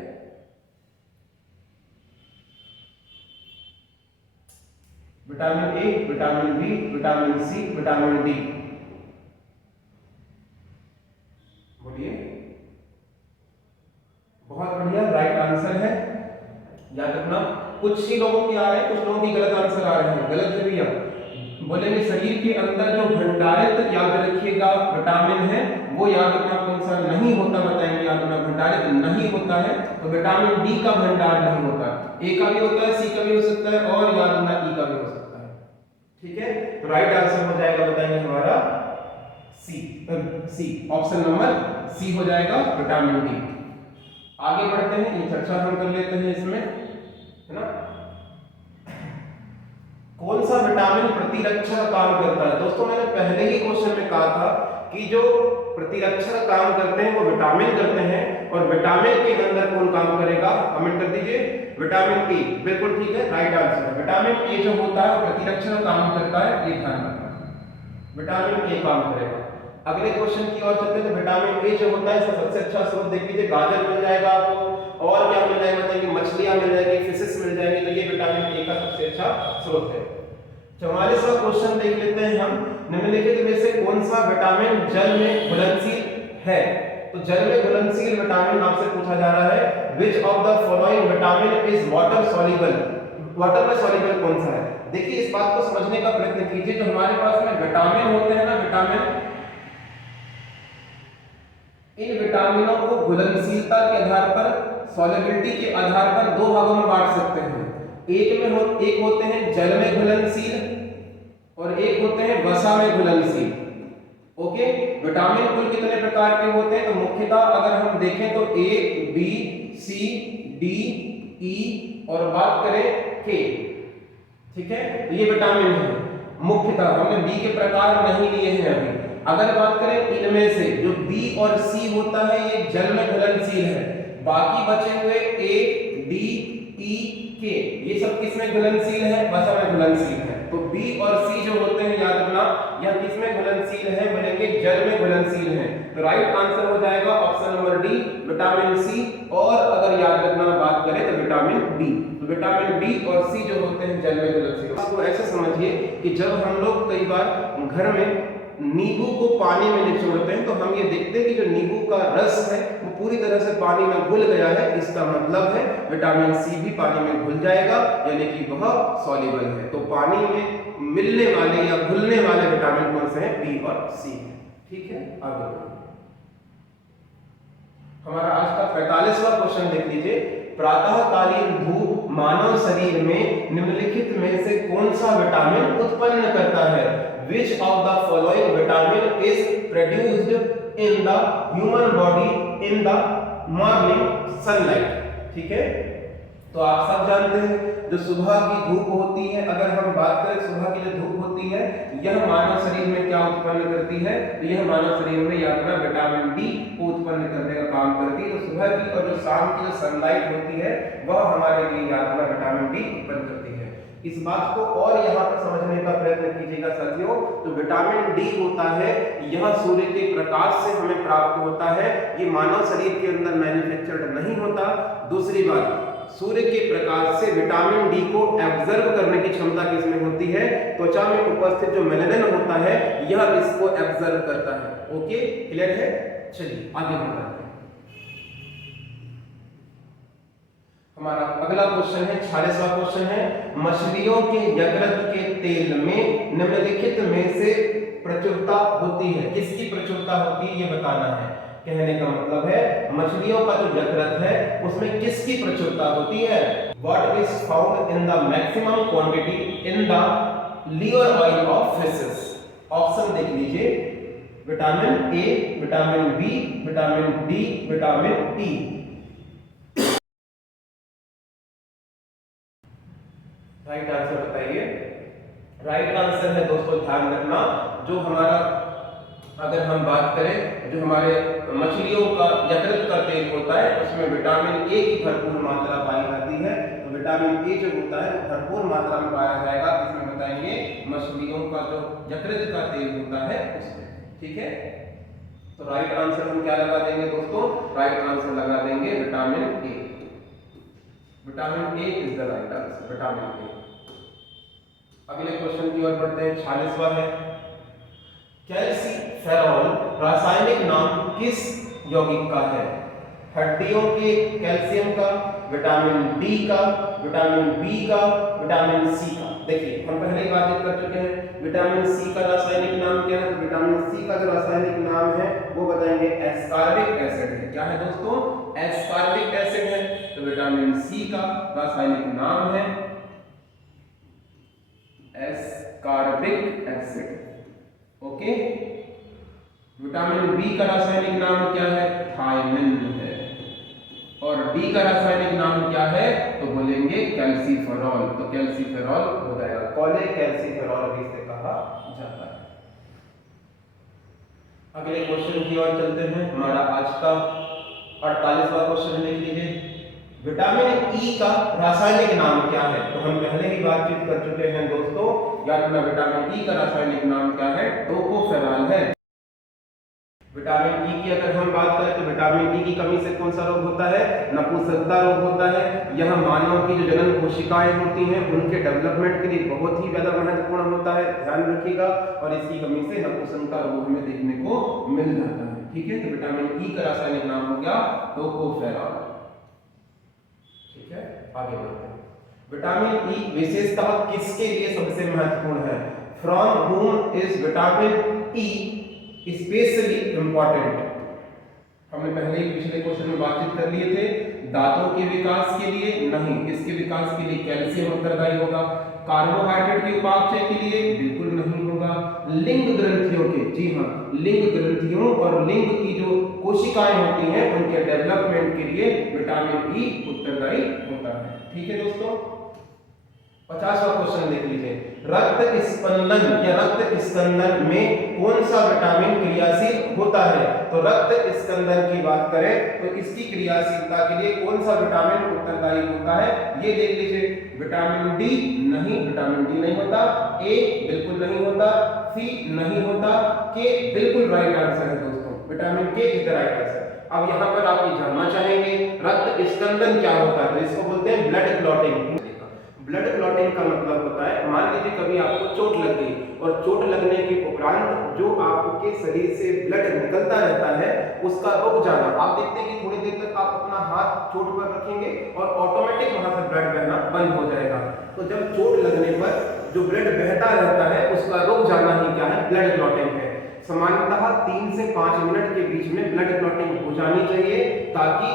vitamin A, vitamin B, vitamin C, vitamin D, बोलिए। बहुत बढ़िया, राइट आंसर है। याद रखना, कुछ ही लोगों के आ रहे हैं, कुछ लोगों की गलत आंसर आ रहे हैं। गलत है भैया, बोलेंगे शरीर के अंदर जो भंडारित, याद रखिएगा, विटामिन है वो याद रखना कौन सा नहीं होता, बताएंगे। याद रखना भंडारित नहीं होता है तो विटामिन डी का भंडार नहीं होता। ए का भी होता है, सी का भी हो सकता है और याद रखना ई का भी हो सकता है। ठीक है, तो राइट आंसर हो जाएगा, बताएंगे हमारा सी, ऑप्शन नंबर सी हो जाएगा, विटामिन डी। आगे बढ़ते हैं, ये चर्चा हम कर लेते हैं इसमें, है ना। कौन सा विटामिन प्रतिरक्षा काम करता है? दोस्तों मैंने पहले ही क्वेश्चन में कहा था कि जो प्रतिरक्षा काम करते हैं वो विटामिन करते हैं, और विटामिन के अंदर कौन काम करेगा? कमेंट कर दीजिए। विटामिन ए, बिल्कुल ठीक है, राइट आंसर है। विटामिन ए जो होता है वो प्रतिरक्षा काम करता है, ये ध्यान रखना, विटामिन ए काम करेगा। अगले क्वेश्चन की ओर चलते हैं। तो विटामिन ए जो होता है इसका सबसे अच्छा स्रोत देख लीजिए, गाजर मिल जाएगा आपको, और क्या मिल जाएगा बताइए? मछलियां मिल जाएंगी, फिशेस मिल जाएंगी, तो ये विटामिन ए का सबसे अच्छा स्रोत है। 44वां क्वेश्चन देख लेते हैं हम। निम्नलिखित में से कौन सा विटामिन जल में घुलनशील है? तो जल में घुलनशील विटामिन आपसे पूछा जा रहा है, which of the following vitamin is water soluble? Water में soluble कौन सा है? देखिए इस बात को समझने का प्रयत्न कीजिए। जो हमारे पास में विटामिन होते हैं ना, विटामिन, इन विटामिनों को घुलनशीलता के आधार पर, सॉल्युबिलिटी के आधार पर दो भागों में बांट सकते हैं। एक होते हैं जल में घुलनशील और एक होते हैं वसा में घुलनशील। ओके, विटामिन कुल कितने प्रकार के होते हैं? तो मुख्यतः अगर हम देखें तो ए, बी, सी, डी, ई और बात करें के। ठीक है, तो ये विटामिन है मुख्यतः। हमने बी के प्रकार नहीं लिए हैं अभी। अगर बात करें इनमें से जो बी और सी होता है ये जल में घुलनशील है, बाकी बचे हुए ए, डी, ई, के ये सब किसमें घुलनशील है? वसा में घुलनशील है। तो बी और सी जो होते हैं याद रखना, यह किसमें घुलनशील है? बोलेंगे जल में घुलनशील है। तो राइट आंसर हो जाएगा option number D, vitamin C. और अगर याद रखना बात करें तो विटामिन डी। तो विटामिन डी और सी जो होते हैं जल में घुलनशील। आपको ऐसे समझिए कि जब हम लोग कई बार घर में नींबू को पानी में निचोड़ते हैं तो हम ये देखते हैं कि जो नींबू का रस है वो पूरी तरह से पानी में घुल गया है। इसका मतलब है विटामिन सी भी पानी में घुल जाएगा, यानी कि वह सॉल्युबल है। तो पानी में मिलने वाले या घुलने वाले विटामिन कौन से हैं? बी और सी। ठीक है, आगे हमारा आज का 45वां क्वेश्चन देख लीजिए। प्रातःकालीन धूप मानव शरीर में निम्नलिखित में से कौन सा विटामिन उत्पन्न करता है? Which of the following vitamin is produced in the human body in the morning sunlight? ठीक है, तो आप सब जानते हैं जो सुबह की धूप होती है, अगर हम बात करें सुबह की जो धूप होती है यह मानव शरीर में क्या उत्पन्न करती है? तो यह मानव शरीर में याद रखना विटामिन डी को उत्पन्न करने का काम करती है। तो सुबह की और जो शाम की जो सनलाइट होती है वह हमारे लिए याद रखना विटामिन डी उत्पन्न करती है। इस बात को और यहाँ पर समझने का प्रयत्न कीजिएगा साथियों। तो विटामिन डी होता है, यह सूर्य के प्रकाश से हमें प्राप्त होता है, ये मानव शरीर के अंदर मैन्युफैक्चर्ड नहीं होता। दूसरी बात, सूर्य के प्रकाश से विटामिन डी को एब्जॉर्ब करने की क्षमता किसमें होती है? त्वचा में उपस्थित जो मेलानिन होता है यह इसको एब्जॉर्ब करता है। ओके, क्लियर है? चलिए आगे बढ़ते हैं। हमारा अगला क्वेश्चन है, 46वां क्वेश्चन है। मछलियों के यकृत के तेल में निम्नलिखित में से प्रचुरता होती है? किसकी प्रचुरता होती है ये बताना है। कहने का मतलब है मछलियों का जो यकृत है उसमें किसकी प्रचुरता होती है? What is found in the maximum quantity in the liver oil of fishes? Option देख लीजिए, vitamin A, vitamin B, vitamin D, vitamin E. Right answer बताइए। राइट आंसर है दोस्तों, ध्यान रखना, जो हमारा अगर हम बात करें जो हमारे मछलियों का यकृत का तेल होता है उसमें विटामिन ए की भरपूर मात्रा पाई जाती है। तो विटामिन ए जो होता है वो भरपूर मात्रा में पाया जाएगा, इसमें बताएंगे मछलियों का जो यकृत का तेल होता है उसमें। ठीक है, तो राइट आंसर हम क्या लगा देंगे दोस्तों? राइट आंसर लगा देंगे vitamin A. Vitamin A is the right answer, vitamin A. अगले क्वेश्चन की ओर बढ़ते हैं, 46वां है, कैल्सीफेरॉल रासायनिक नाम किस यौगिक का है? हड्डियों के कैल्शियम का, विटामिन डी का, विटामिन बी का, विटामिन सी का। देखिए हम पहले ही बात कर चुके हैं, विटामिन सी का रासायनिक नाम क्या है? तो विटामिन सी का जो रासायनिक नाम है वो बताएंगे एस्कॉर्बिक एसिड है। क्या है दोस्तों? एस्कॉर्बिक एसिड है। तो विटामिन सी का रासायनिक नाम है ascorbic acid. Okay, vitamin B का रासायनिक नाम क्या है? थायमिन है। और डी का रासायनिक नाम क्या है? तो बोलेंगे कैल्सीफेरॉल। तो कैल्सीफेरॉल हो जाएगा, कॉले कैल्सीफेरॉल भी इसे कहा जाता है। अगले क्वेश्चन की ओर चलते हैं, हमारा आज का 48वां क्वेश्चन देख लीजिए, विटामिन ई का रासायनिक नाम क्या है? तो हम पहले ही बातचीत कर चुके हैं दोस्तों, याद रखना विटामिन ई का रासायनिक नाम क्या है? टोकोफेरॉल है। विटामिन ई की अगर हम बात करें तो विटामिन ई की कमी से कौन सा रोग होता है? नपुंसकता रोग होता है। यह मानव की जो जनन कोशिकाएं होती हैं उनके डेवलपमेंट के लिए बहुत ही ज्यादा महत्वपूर्ण होता है, ध्यान रखिएगा। और इसकी कमी से नपुंसकता रोग हमें देखने को मिल जाता है। ठीक है, तो विटामिन ई का रासायनिक नाम हो गया टोकोफेरॉल। ठीक है, आगे बढ़ते हैं। विटामिन ई विशेषतः किसके लिए सबसे महत्वपूर्ण है? From whom is vitamin E specially important? हमने पहले ही पिछले क्वेश्चन में बातचीत कर लिए थे। दांतों के विकास के लिए नहीं, इसके विकास के लिए कैल्शियम उत्तरदायी होगा। कार्बोहाइड्रेट के उपापचय के लिए बिल्कुल नहीं होगा। लिंग ग्रंथियों के, जी हाँ, लिंग ग्रंथियों और लिंग की जो कोशिकाएं होती हैं उनके डेवलपमेंट के लिए विटामिन ई उत्तरदायी होता है। ठीक है दोस्तों, 50वां क्वेश्चन देख लीजिए, रक्त स्पंदन या रक्त स्कंदन में कौन सा विटामिन क्रियाशील होता है? तो रक्त स्कंदन की बात करें तो इसकी क्रियाशीलता के लिए कौन सा विटामिन उत्तरदायी होता है? ये देख लीजिए, विटामिन डी नहीं, विटामिन डी नहीं होता, ए बिल्कुल नहीं होता, सी नहीं होता, के बिल्कुल राइट आंसर है दोस्तों, विटामिन के इज द राइट आंसर। अब यहाँ पर आप ये जानना चाहेंगे रक्त स्कंदन क्या होता है? तो इसको बोलते हैं ब्लड क्लॉटिंग। ब्लड क्लॉटिंग का मतलब होता है, मान लीजिए कभी आपको चोट लग गई और चोट लगने के उपरांत जो आपके शरीर से ब्लड निकलता रहता है उसका रुक जाना। आप देखते हैं कि थोड़ी देर तक आप अपना हाथ चोट पर रखेंगे और ऑटोमेटिक वहां से ब्लड बहना बंद हो जाएगा। तो जब चोट लगने पर जो ब्लड बहता रहता है उसका रुक जाना ही क्या है? ब्लड क्लॉटिंग है। सामान्यतः 3 से 5 मिनट के बीच में ब्लड क्लॉटिंग हो जानी चाहिए ताकि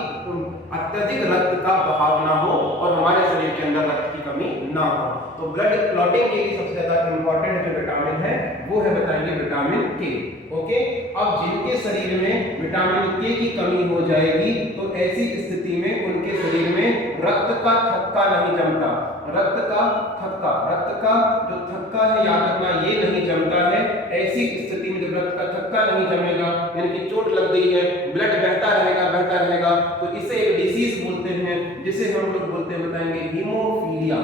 अत्यधिक रक्त का बहाव ना हो और हमारे शरीर के अंदर रक्त की कमी ना हो। तो ब्लड क्लॉटिंग के लिए सबसे ज्यादा इंपॉर्टेंट जो विटामिन है वो है बताएंगे विटामिन के। ओके, अब जिनके शरीर में विटामिन के की कमी हो जाएगी तो ऐसी स्थिति में उनके शरीर में रक्त का थक्का नहीं जमता। रक्त का थक्का, रक्त का जो थक्का है याद रखना ये नहीं जमता है। ऐसी स्थिति में जब रक्त का थक्का नहीं जमेगा यानी कि चोट लग गई है, ब्लड बहता रहेगा, तो इसे एक डिसीज बोलते हैं जिसे हम लोग बोलते हैं बताएंगे हीमोफीलिया।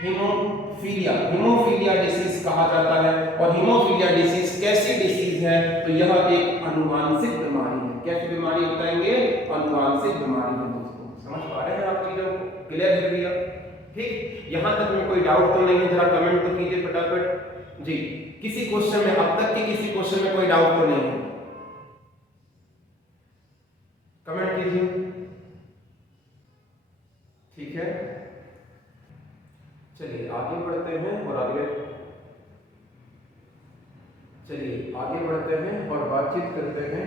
हीमोफीलिया डिसीज कहा जाता है। और हीमोफीलिया डिसीज कैसी डिसीज है? तो यह एक अनुवांशिक बीमारी है। कैसी बीमारी बताएंगे? अनुवांशिक बीमारी है दोस्तों। समझ पा रहे हैं आप चीजों को? क्लियर है भैया? ठीक, यहां तक में कोई डाउट तो नहीं है? जरा कमेंट तो कीजिए फटाफट जी। किसी क्वेश्चन में, अब तक के किसी क्वेश्चन में कोई डाउट तो नहीं है? कमेंट कीजिए। ठीक है, चलिए आगे बढ़ते हैं और आगे बढ़ते हैं और बातचीत करते हैं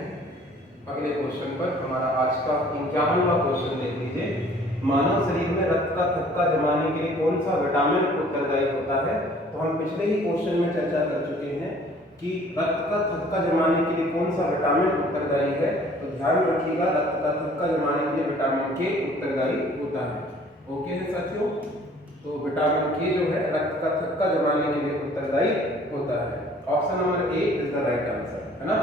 अगले क्वेश्चन पर हमारा आज का 51वां क्वेश्चन देख लीजिए। मानव शरीर में रक्त का थक्का जमाने के लिए कौन सा विटामिन उत्तरदायी होता है? तो हम पिछले ही क्वेश्चन में चर्चा कर चुके हैं कि रक्त का थक्का जमाने के लिए कौन सा विटामिन उत्तरदायी है। तो ध्यान रखिएगा, रक्त का थक्का जमाने के लिए विटामिन के उत्तरदायी होता है। ओके है साथियों, तो विटामिन के जो है रक्त का थक्का जमाने के लिए उत्तरदायी होता है। Option number A is the right answer, है ना।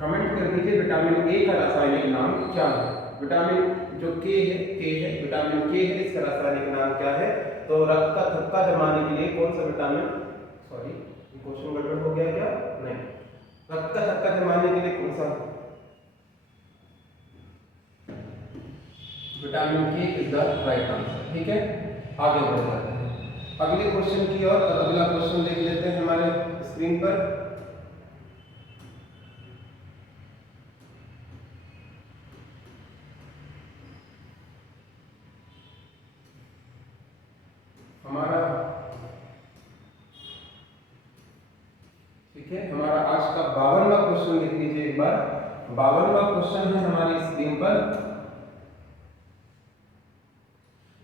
कमेंट कर दीजिए विटामिन ए का रासायनिक नाम क्या है। विटामिन जो के है विटामिन के है, इसका रासायनिक नाम क्या है? तो रक्त का थक्का जमाने के लिए कौन सा विटामिन, सॉरी क्वेश्चन गड़बड़ हो गया क्या? नहीं, रक्त का थक्का जमाने के लिए कौन सा विटामिन के इज द राइट आंसर। ठीक है, आगे बढ़ जाते हैं अगले क्वेश्चन की ओर। अगला क्वेश्चन देख लेते हैं हमारे स्क्रीन पर। हमारा ठीक है, हमारा आज का 52वां क्वेश्चन लिख लीजिए एक बार। 52वां क्वेश्चन है हमारी स्क्रीन पर।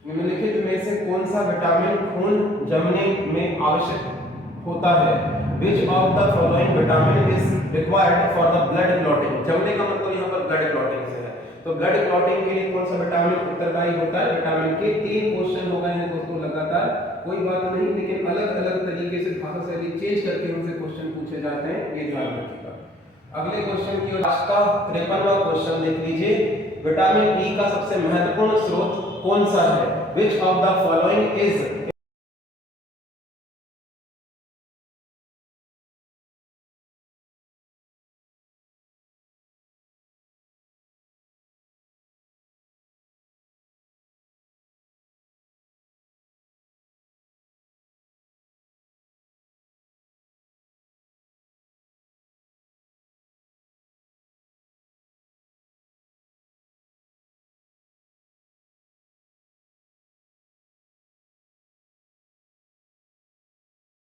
निम्नलिखित में से कौन सा विटामिन खून जमने में आवश्यक होता है? Which of the following vitamin is required for the blood clotting? जमने का मतलब यहाँ पर ब्लड क्लॉटिंग से है, तो ब्लड क्लॉटिंग के लिए कौन सा विटामिन उत्तरदायी होता है? विटामिन के। 3 क्वेश्चन हो गए हैं दोस्तों लगातार, कोई बात नहीं, लेकिन अलग अलग तरीके से भाषा शैली चेंज करके हमसे क्वेश्चन पूछे जाते हैं, ये ध्यान रखिएगा। अगले क्वेश्चन की ओर। आज का 53वां क्वेश्चन देख लीजिए। विटामिन ई का सबसे महत्वपूर्ण स्रोत कौन सा है? Which of the following is